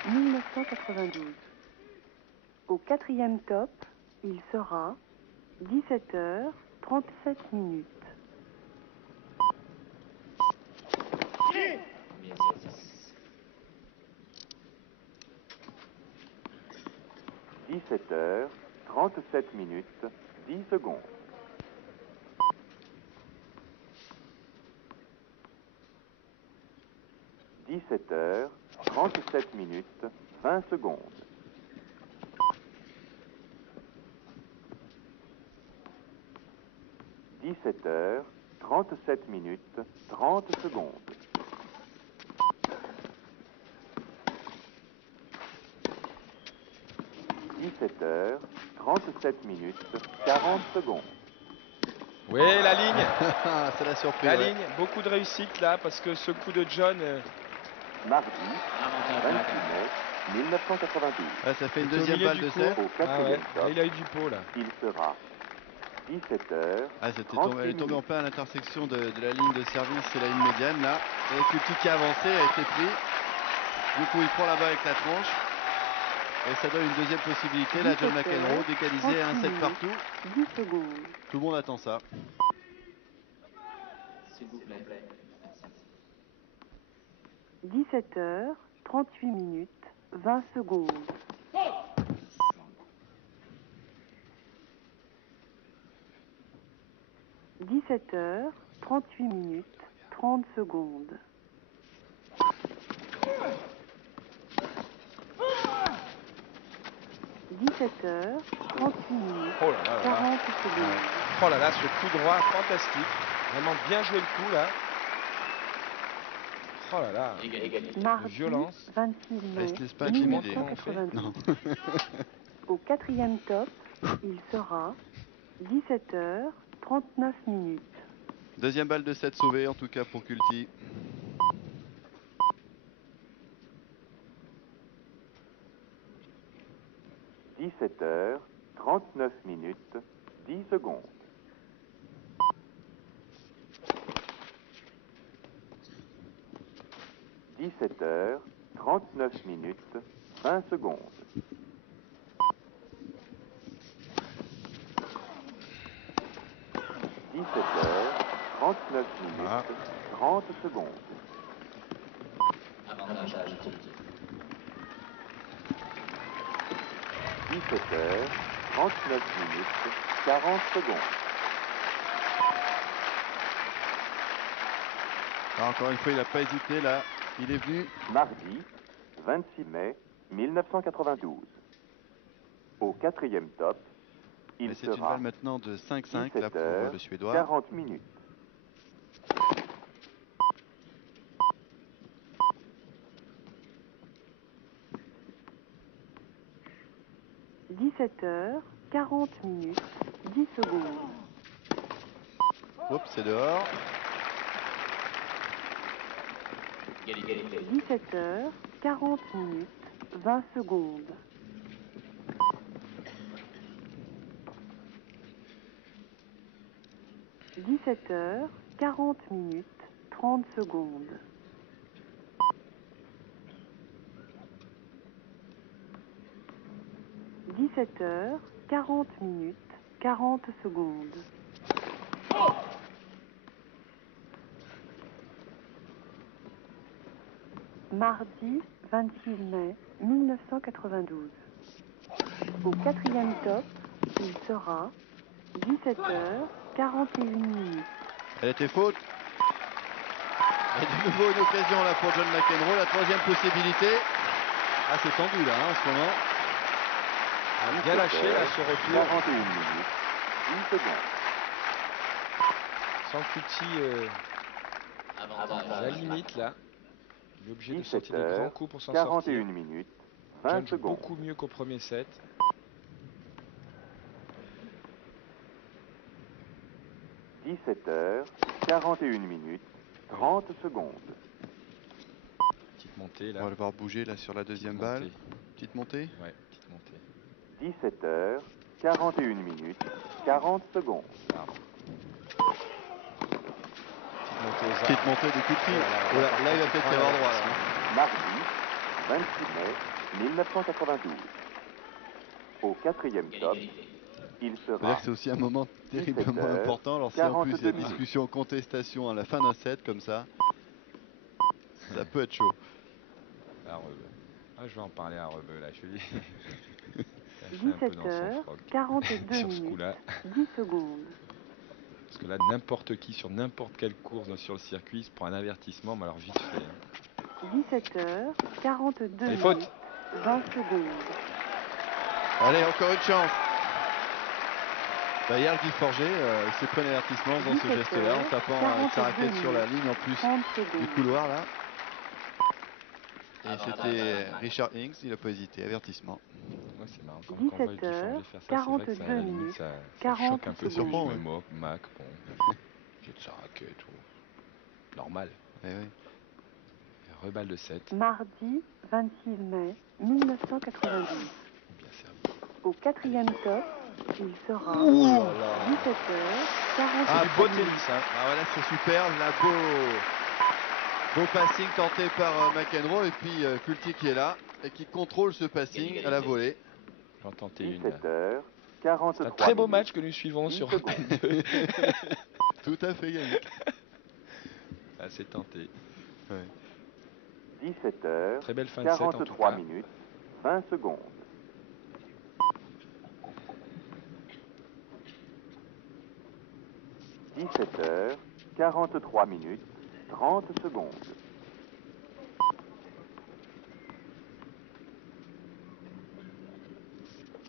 mai 1992. Au 4e top, il sera 17h, 37 minutes. « 17h, 37 minutes, 10 secondes. 17h, 37 minutes, 20 secondes. 17h, 37 minutes, 30 secondes. 17h, 37 minutes, 40 secondes. Oui, la ligne. C'est la surprise. La ouais. ligne, beaucoup de réussite là, parce que ce coup de John... Mardi, 26 mai 1992. Ouais, ça fait une C'était au deuxième milieu balle du de cours. 7. Au Ah 4e ouais, top, là, il a eu du pot là. il sera 17h. Ah, elle est tombée en plein à l'intersection de la ligne de service et la ligne médiane là. Et Culti qui a avancé, a été pris. Du coup, il prend la balle avec la tranche. Et ça donne une deuxième possibilité. Là, John McEnroe d'égaliser un 7 partout. 10 secondes. Tout le monde attend ça. S'il vous plaît. 17h, 38 minutes, 20 secondes. 17h, 38 minutes, 30 secondes. 17h, 38 minutes, Oh là là là 40 là. secondes. Oh là là, ce coup droit fantastique. Vraiment bien joué le coup là. Oh là là. De Mardi, violence. 26 mai Laisse-les pas intimider. 1992. Non. Au 4e top, il sera 17h, 39 minutes. Deuxième balle de 7 sauvée en tout cas pour Culti. « 17h, 39 minutes, 10 secondes. 17h, 39 minutes, 20 secondes. 17h, 39 minutes, 30 secondes. Avantage à Culti. 17h, 39 minutes, 40 secondes. Alors, encore une fois, il n'a pas hésité là. Il est venu. Mardi, 26 mai 1992. Au 4e top, il Mais c'est une sera balle maintenant de 5-5 là pour 17h, le Suédois. 40 minutes. 17h, 40 minutes, 10 secondes. Oups, c'est dehors. 17h, 40 minutes, 20 secondes. 17h, 40 minutes, 30 secondes. 17h, 40 minutes, 40 secondes. Mardi 26 mai 1992. Au 4e top, il sera 17h, 41 minutes. Elle était faute. Et de nouveau une occasion là pour John McEnroe, la troisième possibilité. Ah, c'est tendu là hein, en ce moment. Bien lâché là ce retour. 41 minutes, 10 secondes. Sans Culti à la limite là. Il est obligé de sortir des grands coups pour s'en 41 sortir. minutes, 20 John joue secondes. beaucoup mieux qu'au premier set. 17h, 41 minutes, 30 secondes. Petite montée là. On va le voir bouger là sur la deuxième balle. Petite montée. Ouais, petite montée. 17h, 41 minutes, 40 secondes. Petite montée de Culti. Là, il va peut-être y avoir droit. Là. Mardi, 26 mai 1992. Au 4e top, il C'est-à-dire sera que c'est aussi un moment terriblement 17h, important. Alors si en plus il y a 42 minutes. discussion, contestation à la fin d'un set comme ça, ça peut être chaud. À Rebeu. Ah, je vais en parler à Rebeu là. Je lui dis. 17h, 42 sur ce minutes, coup-là. 10 secondes. Parce que là, n'importe qui sur n'importe quelle course sur le circuit se prend un avertissement, mais alors vite fait. 17h, 42 Allez, minutes, faute. 20 secondes. Allez, encore une chance. Hier, Guy Forger, il s'est pris un avertissement dans ce geste-là, en tapant avec sa raquette sur la ligne en plus du couloir là. Et c'était Richard Hinks, il n'a pas hésité, avertissement. Ouais, c'est marrant, quand on voit Guy Forger faire ça, c'est vrai que ça, à la limite, ça 40 choque un peu. Je secondes. me moque, Mac, bon, jette sa raquette, normal. Eh oui. Reballe de 7. Mardi, 26 mai 1992. Bien servi. Au 4e top, il sera Ouh là là. 17h, 40 Ah, du beau tennis, hein. Ah voilà, c'est superbe, là, beau passing tenté par McEnroe et puis Culti qui est là et qui contrôle ce passing à la volée. J'en tentais une. 17h, 43 C'est un très beau minutes, match que nous suivons 10 sur secondes. Open 2. Tout à fait, Yannick. Ah, c'est tenté. Ouais. 17h, Très belle fin de set en tout 43 cas. minutes, 20 secondes. 17h, 43 minutes, 30 secondes.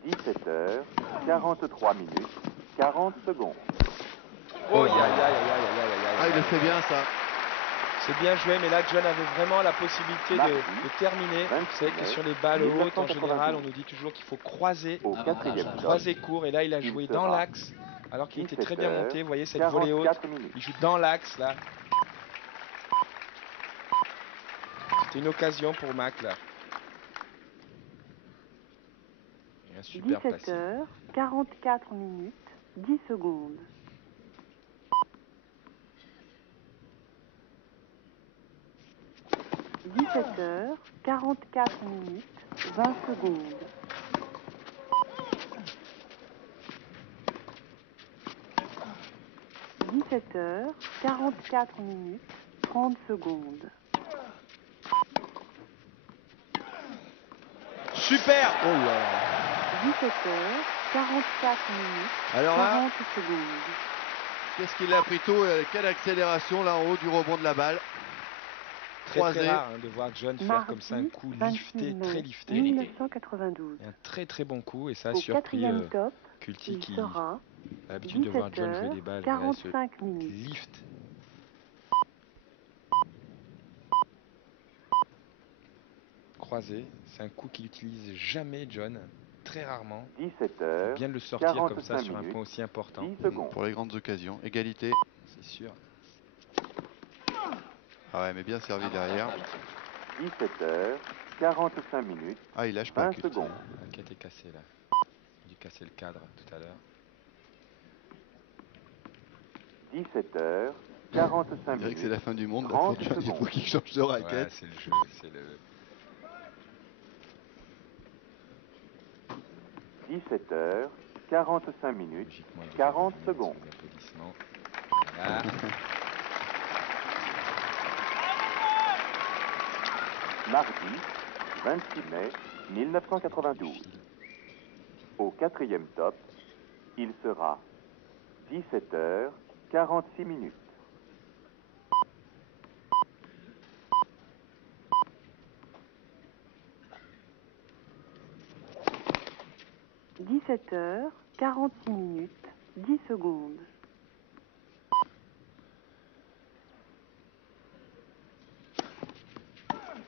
17h, 43 minutes, 40 secondes. Oh, aïe, aïe, aïe, aïe, aïe, aïe, aïe. Ah, il le fait bien ça. C'est bien joué, mais là, John avait vraiment la possibilité Mardi, de terminer. Vous savez que 26 sur les balles hautes, en 1992, général, on nous dit toujours qu'il faut croiser, Au 4e croiser court. Et là, il a joué dans sera l'axe, alors qu'il était très bien monté. Vous voyez cette volée haute. 44 minutes. Il joue dans l'axe, là. C'était une occasion pour Mac, là. Et un super placing. 17h, 44 minutes, 10 secondes. 17h, 44 minutes, 20 secondes. 17h, 44 minutes, 30 secondes. Super! Oh là là. 17h, 44 minutes, Alors là, 40 secondes. qu'est-ce qu'il a pris tôt? Quelle accélération là en haut du rebond de la balle. Très Croisé. rare de voir John faire comme ça un coup lifté, très lifté. 1992. Un très très bon coup et ça a Au surpris 4e top, Culti il qui sera a l'habitude de voir John jouer des balles. Voilà, ce 45 minutes. lift. Croisé, c'est un coup qu'il utilise jamais John, très rarement. 17h, Bien de le sortir comme ça 45 sur un minutes, point aussi important. 10 secondes. Pour les grandes occasions. Égalité. C'est sûr. Ah ouais, mais bien servi derrière. 17h, 45 minutes, Ah, il lâche pas 20 Culti. secondes. La quête est cassée là. Il a dû casser le cadre tout à l'heure. 17h, 45 On dirait que minutes. c'est la fin du monde. Là, 30 pour John, il faut secondes. qu'il change de Ouais, raquette. c'est le jeu, c'est le... 17h, 45 minutes, Logiquement, il devrait 40 revenir secondes. sous les applaudissements. Voilà. Mardi, 26 mai 1992. Au 4e top, il sera 17h, 46 minutes. 17h, 46 minutes, 10 secondes.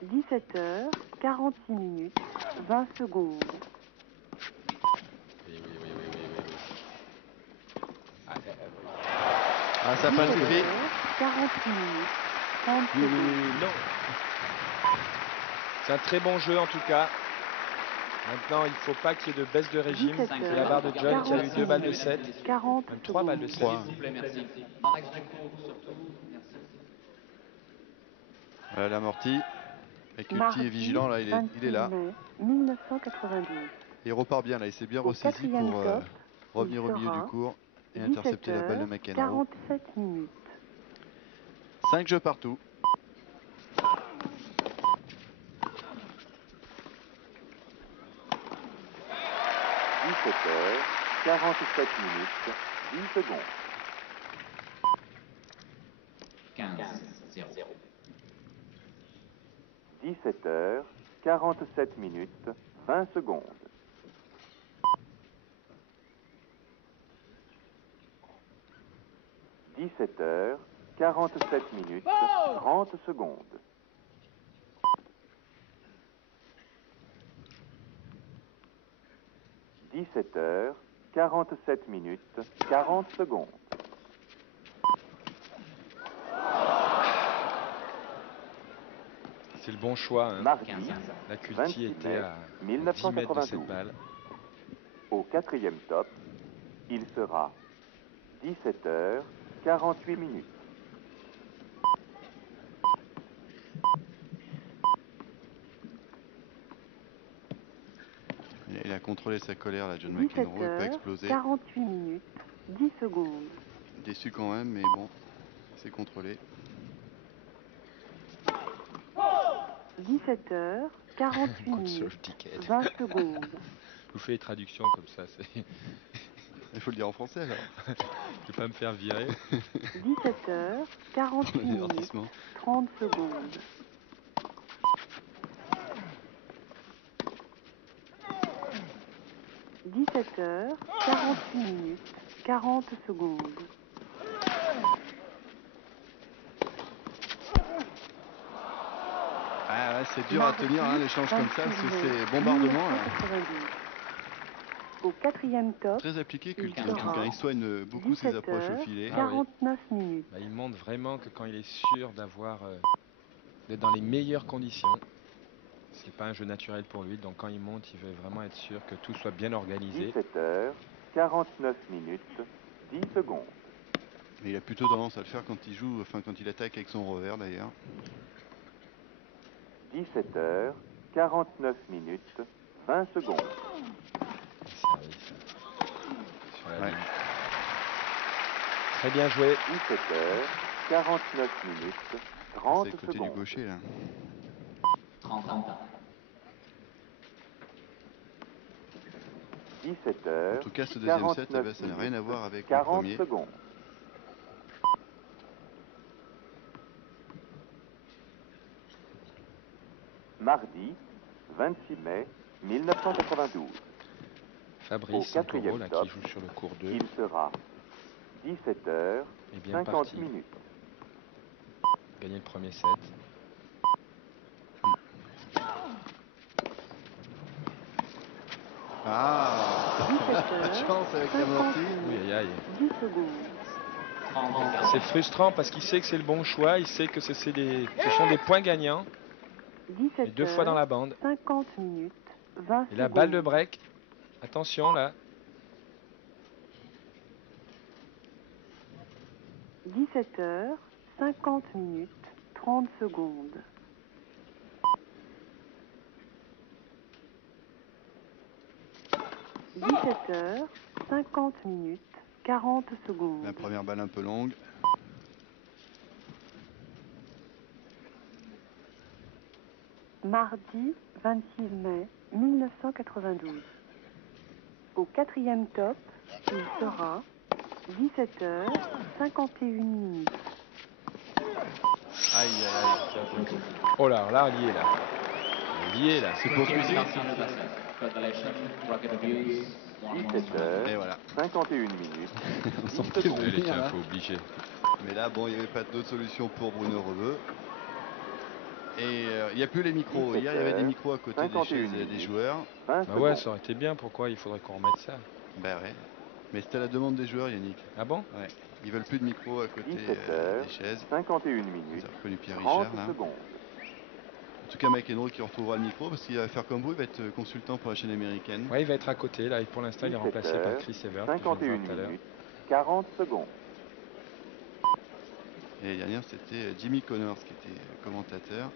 17h, 46 minutes, 20 secondes. Ah, ça passe vite. 48 minutes, 30 secondes. Non. C'est un très bon jeu en tout cas. Maintenant, il ne faut pas qu'il y ait de baisse de régime. C'est la barre de John qui a eu 2 balles de 7. 40 même 3 balles de 7. Merci. Dans l'axe de cours, surtout. Merci. Voilà l'amorti. Et Culti est vigilant, là, il est là. Mai 1992. Il repart bien, là, il s'est bien ressaisi pour revenir au milieu du cours et intercepter la balle de McEnroe. 47 minutes. 5 jeux partout. h 47 minutes, 10 secondes. 15-0. 17h, 47 minutes, 20 secondes. 17h, 47 minutes, 30 secondes. 17h, 47 minutes, 40 secondes. C'est le bon choix. Hein. Mardi, la Culti était à 10 mètres de cette balle. Au 4e top, il sera 17h, 48 minutes. Il a contrôlé sa colère, là, John McEnroe, il n'a pas explosé. 48 minutes, 10 secondes. Déçu quand même, mais bon, c'est contrôlé. 17h, 48 minutes, 20 secondes. Je vous fais les traductions comme ça. Il faut le dire en français alors. Je ne vais pas me faire virer. 17h, 48 minutes, 30 secondes. 17h, 48 minutes, 40 secondes. Ah ouais, c'est dur à tenir hein, l'échange comme ça, parce que c'est bombardement. Là. Au 4e top, très appliqué Culti, il soigne beaucoup ses approches au filet. 49 minutes. Bah, il montre vraiment que quand il est sûr d'être dans les meilleures conditions, c'est pas un jeu naturel pour lui, donc quand il monte, il veut vraiment être sûr que tout soit bien organisé. 17h, 49 minutes, 10 secondes. Mais il a plutôt tendance à le faire quand il joue, enfin quand il attaque avec son revers d'ailleurs. 17h, 49 minutes, 20 secondes. Service. Sur la ligne. Très bien joué. 17h, 49 minutes, 30 c'est le côté secondes. Du gaucher là. 30 ans. 17h, en tout cas, ce deuxième set, ça n'a rien à voir avec le premier. Secondes. Mardi, 26 mai 1992. Fabrice Santoro, là, qui joue sur le cours 2. Il sera 17h, 50 minutes. Gagner le premier set. Ah, chance avec l'amorti. Oui, aïe, aïe. 10 secondes. C'est frustrant parce qu'il sait que c'est le bon choix, il sait que ce sont des points gagnants. 17 et 2 fois dans la bande. 50 minutes, 20 et la balle de break. Attention là. 17h, 50 minutes, 30 secondes. 17h, 50 minutes, 40 secondes. La première balle un peu longue. Mardi 26 mai 1992. Au 4e top, il sera 17h, 51 minutes. Aïe, aïe, aïe. Oh là, là, lié là. Lié là. C'est pour Culti. 17h, Et voilà. 51 minutes. On 10 sentait secondes. Il était venir, un là. peu obligé. Mais là, bon, il n'y avait pas d'autre solution pour Bruno Rebeu. Et il n'y a plus les micros. Hier, il y avait des micros à côté des chaises des joueurs. Bah ouais, ça aurait été bien. Pourquoi il faudrait qu'on remette ça? Bah ouais. Mais c'était à la demande des joueurs, Yannick. Ah bon? Ouais. Ils veulent plus de micros à côté 17h, des chaises. 51 minutes. Ils ont reconnu Pierre 30 Richard, là. secondes. En tout cas, McEnroe qui retrouvera le micro parce qu'il va faire comme vous, il va être consultant pour la chaîne américaine. Ouais, il va être à côté là. Et pour l'instant, il est remplacé par Chris Evert. 51 minutes, 40 secondes. Et l'année dernière, c'était Jimmy Connors qui était commentateur.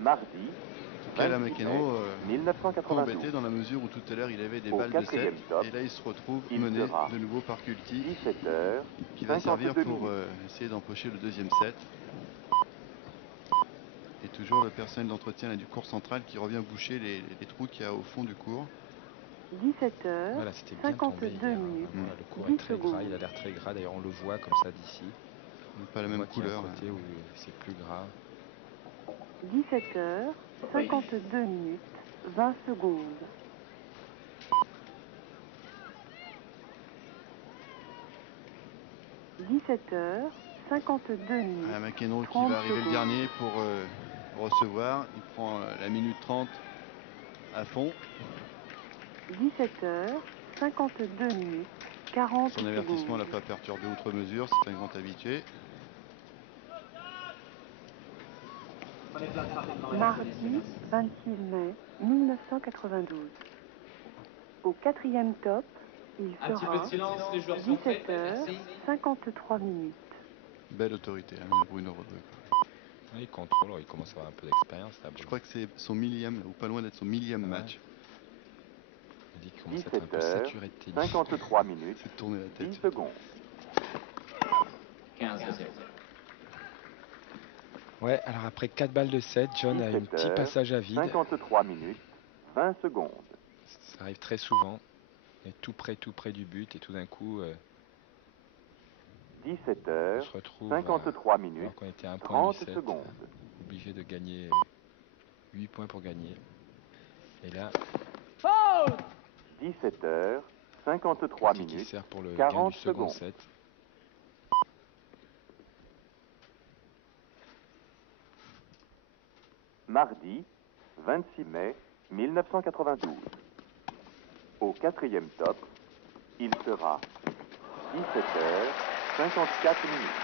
Mardi, En tout cas, là, 26 McEnroe mai, pas embêté dans la mesure où tout à l'heure, il avait des Au balles de 7. quatrième top, Et là, il se retrouve il mené sera de nouveau par Culti. 17h, Qui va servir 52 pour minutes. essayer d'empocher le deuxième set. Et toujours le personnel d'entretien du cours central qui revient boucher les trous qu'il y a au fond du cours. 17h, Voilà, c'était bien tombé 52 hier. minutes. Voilà, le cours 10 est très gras, secondes. il a l'air très gras. D'ailleurs, on le voit comme ça d'ici. Pas la On même voit qu'il y a un couleur. côté où c'est plus gras. 17h, 52 minutes, 20 secondes. « 17h, 52 minutes. Ah, McEnroe qui 30 va arriver secondes. le dernier pour recevoir. Il prend la minute 30 à fond. 17h, 52 minutes, 40 Son avertissement secondes. l'a pas perturbé outre mesure. C'est un grand habitué. Mardi 26 mai 1992. Au quatrième top, il Un petit peu sera de silence, les joueurs sont prêts. 17h, Merci. 53 minutes. Belle autorité, hein, Bruno Rebeu. Il contrôle, il commence à avoir un peu d'expérience là. Je crois que c'est son millième, ou pas loin d'être son millième match. Il dit qu'il commence à être un peu 17h, saturé de tennis. 53 minutes, C'est de tourner la tête. 10 secondes. 15 0. Ouais, alors après 4 balles de 7, John a un petit 17h, passage à vide. 53 minutes, 20 secondes. Ça arrive très souvent. Il est tout près du but et tout d'un coup, 17h, on se retrouve 53 minutes, alors qu'on était à un point 30 du 7, secondes. obligé de gagner 8 points pour gagner. Et là, 17h, 53 qui minutes, sert pour le gain 40 du second secondes. set. Mardi, 26 mai 1992. Au quatrième top, il sera 17h, 54 minutes.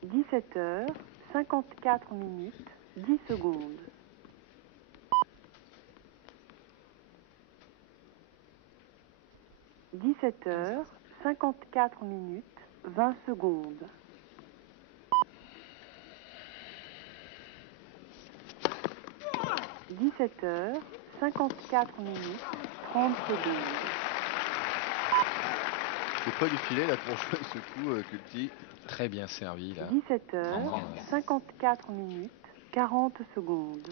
« 17h, 54 minutes, 10 secondes. » 17h, 54 minutes, 20 secondes. 17h, 54 minutes, 30 secondes. C'est près du filet là pour jouer ce coup, Culti. Très bien servi là. 17h, 54 minutes, 40 secondes.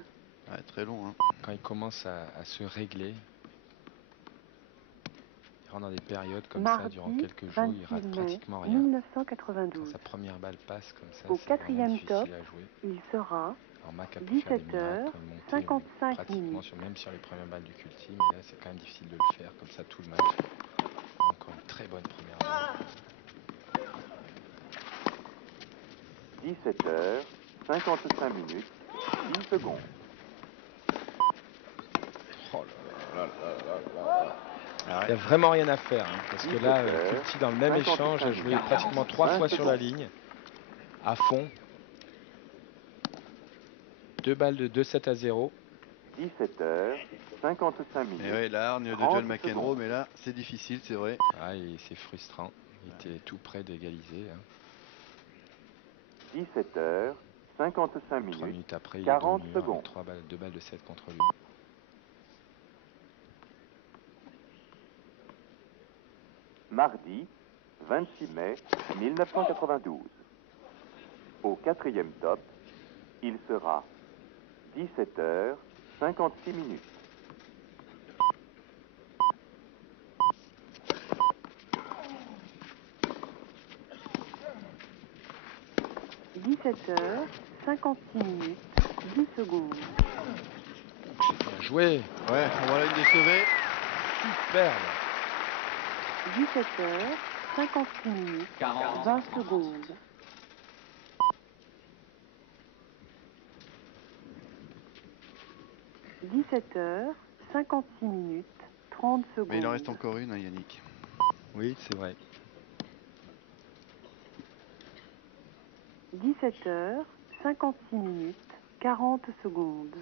Ouais, très long. Hein. Quand il commence à se régler, il rentre dans des périodes comme ça Mardi, durant quelques jours, il rate 26 mai pratiquement rien. 1992. Quand sa première balle passe comme ça, Au c'est vraiment quatrième difficile top, à jouer. il sera Alors Mac a pu faire des 17h, miracles quand il montait 55 pratiquement minutes. même sur les premières balles du Culti, mais là c'est quand même difficile de le faire comme ça tout le match. Encore une très bonne première balle. 17h, 55 minutes, 10 secondes. Oh là là là là là là. Il n'y a vraiment rien à faire, hein, parce que là, Culti dans le même échange a joué pratiquement 3 fois sur la ligne, à fond. 2 balles de 2-7 à 0. 17h, 55 minutes. Et ouais, la hargne de 30 John McEnroe, secondes. mais là, c'est difficile, c'est vrai. Ah, et c'est frustrant. Il était tout près d'égaliser. Hein. 17h, 55 3 minutes, minutes après, il est 40 dos au mur secondes. avec 2 balles de 7 contre lui. Mardi, 26 mai 1992. Au quatrième top, il sera 17h, 56 minutes. 17h56 10 secondes. Bien joué. Ouais, on voit la ligne de sauver. Superbe. 17h56 20 secondes. 17h56 30 secondes. Mais il en reste encore une, hein, Yannick. Oui, c'est vrai. 17h56 40 secondes.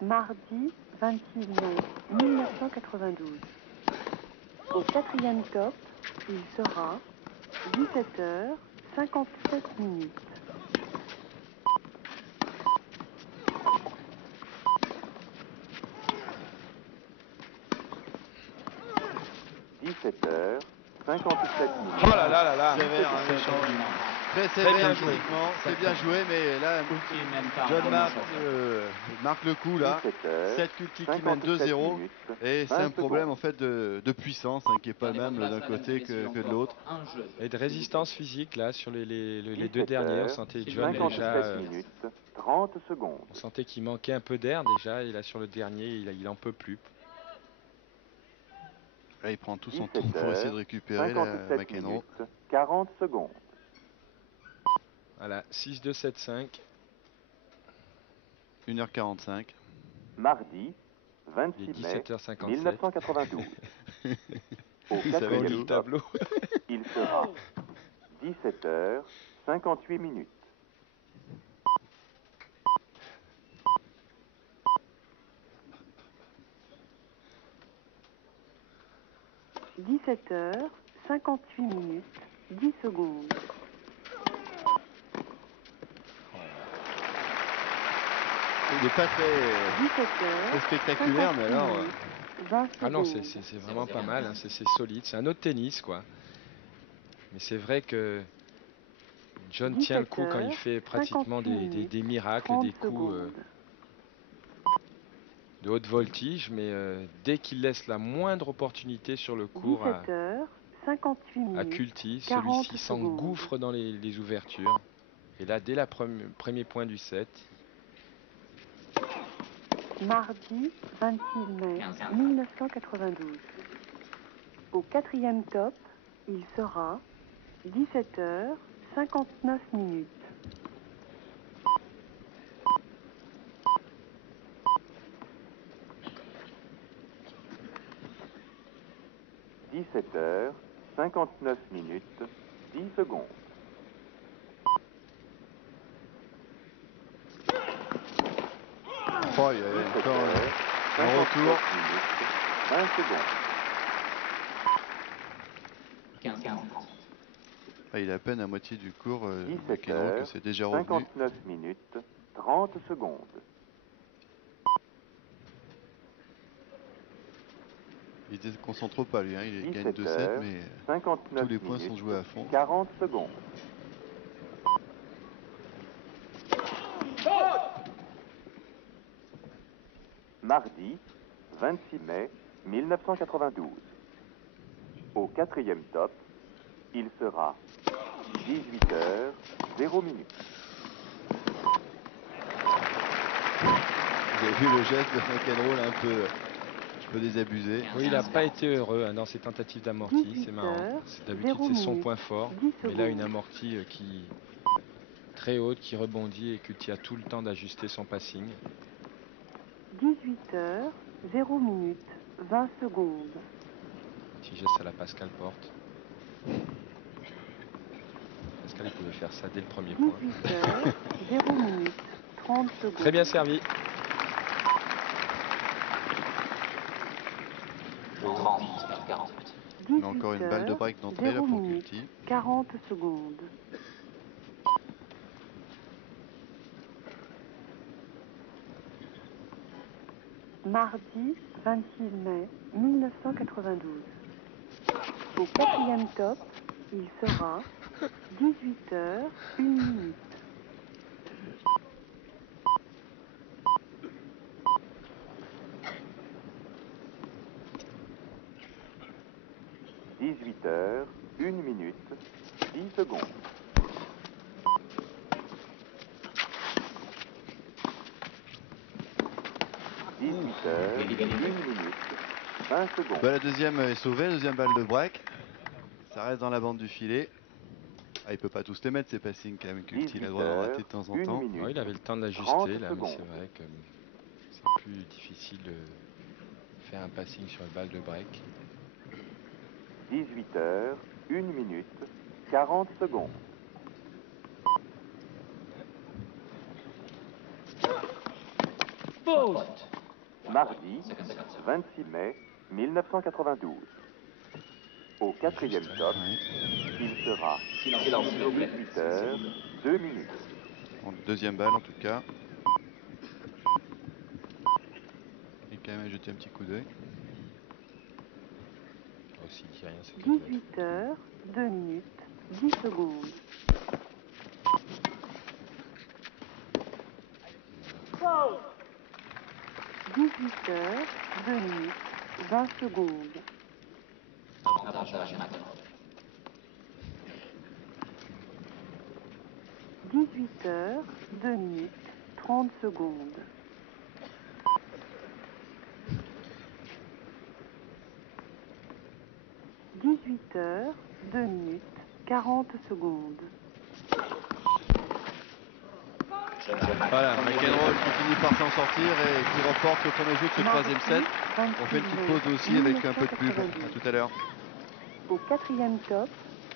Mardi 26 mai 1992. Au quatrième top, il sera 17h57 17h57 Oh là là là là. Sévère, hein, méchant. Très sévère physiquement, c'est bien joué, mais là, John marque le coup là. 7 Kulti qui mène 2-0. Et c'est un problème en fait de puissance hein, qui n'est pas le même d'un côté que de l'autre. Et de résistance physique là sur les deux derniers. On sentait John déjà. 30 secondes. On sentait qu'il manquait un peu d'air déjà. Et là sur le dernier, il en peut plus. Là, il prend tout son temps pour essayer de récupérer la McEnroe. 40 secondes. Voilà, 6-2-7-5. 1h45. Mardi, 26 mai 1992. Au quatrième tableau. Il sera 17h58. 17h58 10 secondes. Il n'est pas très spectaculaire, mais alors... Ah non, c'est vraiment pas mal, hein, c'est solide, c'est un autre tennis, quoi. Mais c'est vrai que John tient le coup quand il fait pratiquement des miracles, des coups de haute voltige, mais dès qu'il laisse la moindre opportunité sur le court à Kulti, celui-ci s'engouffre dans les ouvertures. Et là, dès le premier point du set... Mardi 26 mai 1992. Au quatrième top, il sera 17h59. 17h59 10 secondes. Oh, il y a encore un retour. 20 secondes. 15-40. Ah, il est à peine à moitié du cours, McEnroe, que c'est déjà revenu. 59 30 secondes. Il ne se concentre pas lui, hein. Il gagne 2-7, mais tous les points sont joués à fond. 40 secondes. Mardi 26 mai 1992. Au quatrième top, il sera 18h 0 minutes. Vous avez vu le geste de McEnroe là, un peu désabusé. Oui, il n'a pas été heureux hein, dans ses tentatives d'amorti, c'est marrant. D'habitude c'est son point fort, mais là une amortie qui très haute, qui rebondit et qui a tout le temps d'ajuster son passing. 18h 0 minutes 20 secondes. Petit geste à la Pascal Porte. Pascal il pouvait faire ça dès le premier point. 18h 0 minutes 30 secondes. Très bien servi. 40. On a encore une balle de break d'entrée là pour Kulti. 40 secondes. Mardi 26 mai 1992. Au quatrième top, il sera 18h 1 minute. 18h, 1 minute, 10 secondes. 18h, 1 minute, 20 secondes. Bah, la deuxième est sauvée, deuxième balle de break. Ça reste dans la bande du filet. Ah, il peut pas tous les mettre, ces passings quand même. Il a le droit d'en rater de temps en temps. Ouais, il avait le temps d'ajuster là, mais c'est vrai que c'est plus difficile de faire un passing sur une balle de break. 18h, 1 minute, 40 secondes. Mardi, 26 mai 1992. Au 4e top, il sera 18h, 2 minutes. Bon, deuxième balle en tout cas. Et quand même jeter un petit coup d'œil. Aussi, dit rien, c'est 18h, 2 minutes, 10 secondes. Pause. 18h, 2 minutes, 20 secondes. 18h, 2 minutes, 30 secondes. 18h, 2 minutes, 40 secondes. Voilà, McEnroe qui finit par s'en sortir et qui remporte le premier jeu de ce troisième set. On fait une petite pause aussi avec un peu de pub. À tout à l'heure. Au 4e top,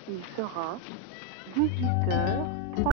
il sera 18h.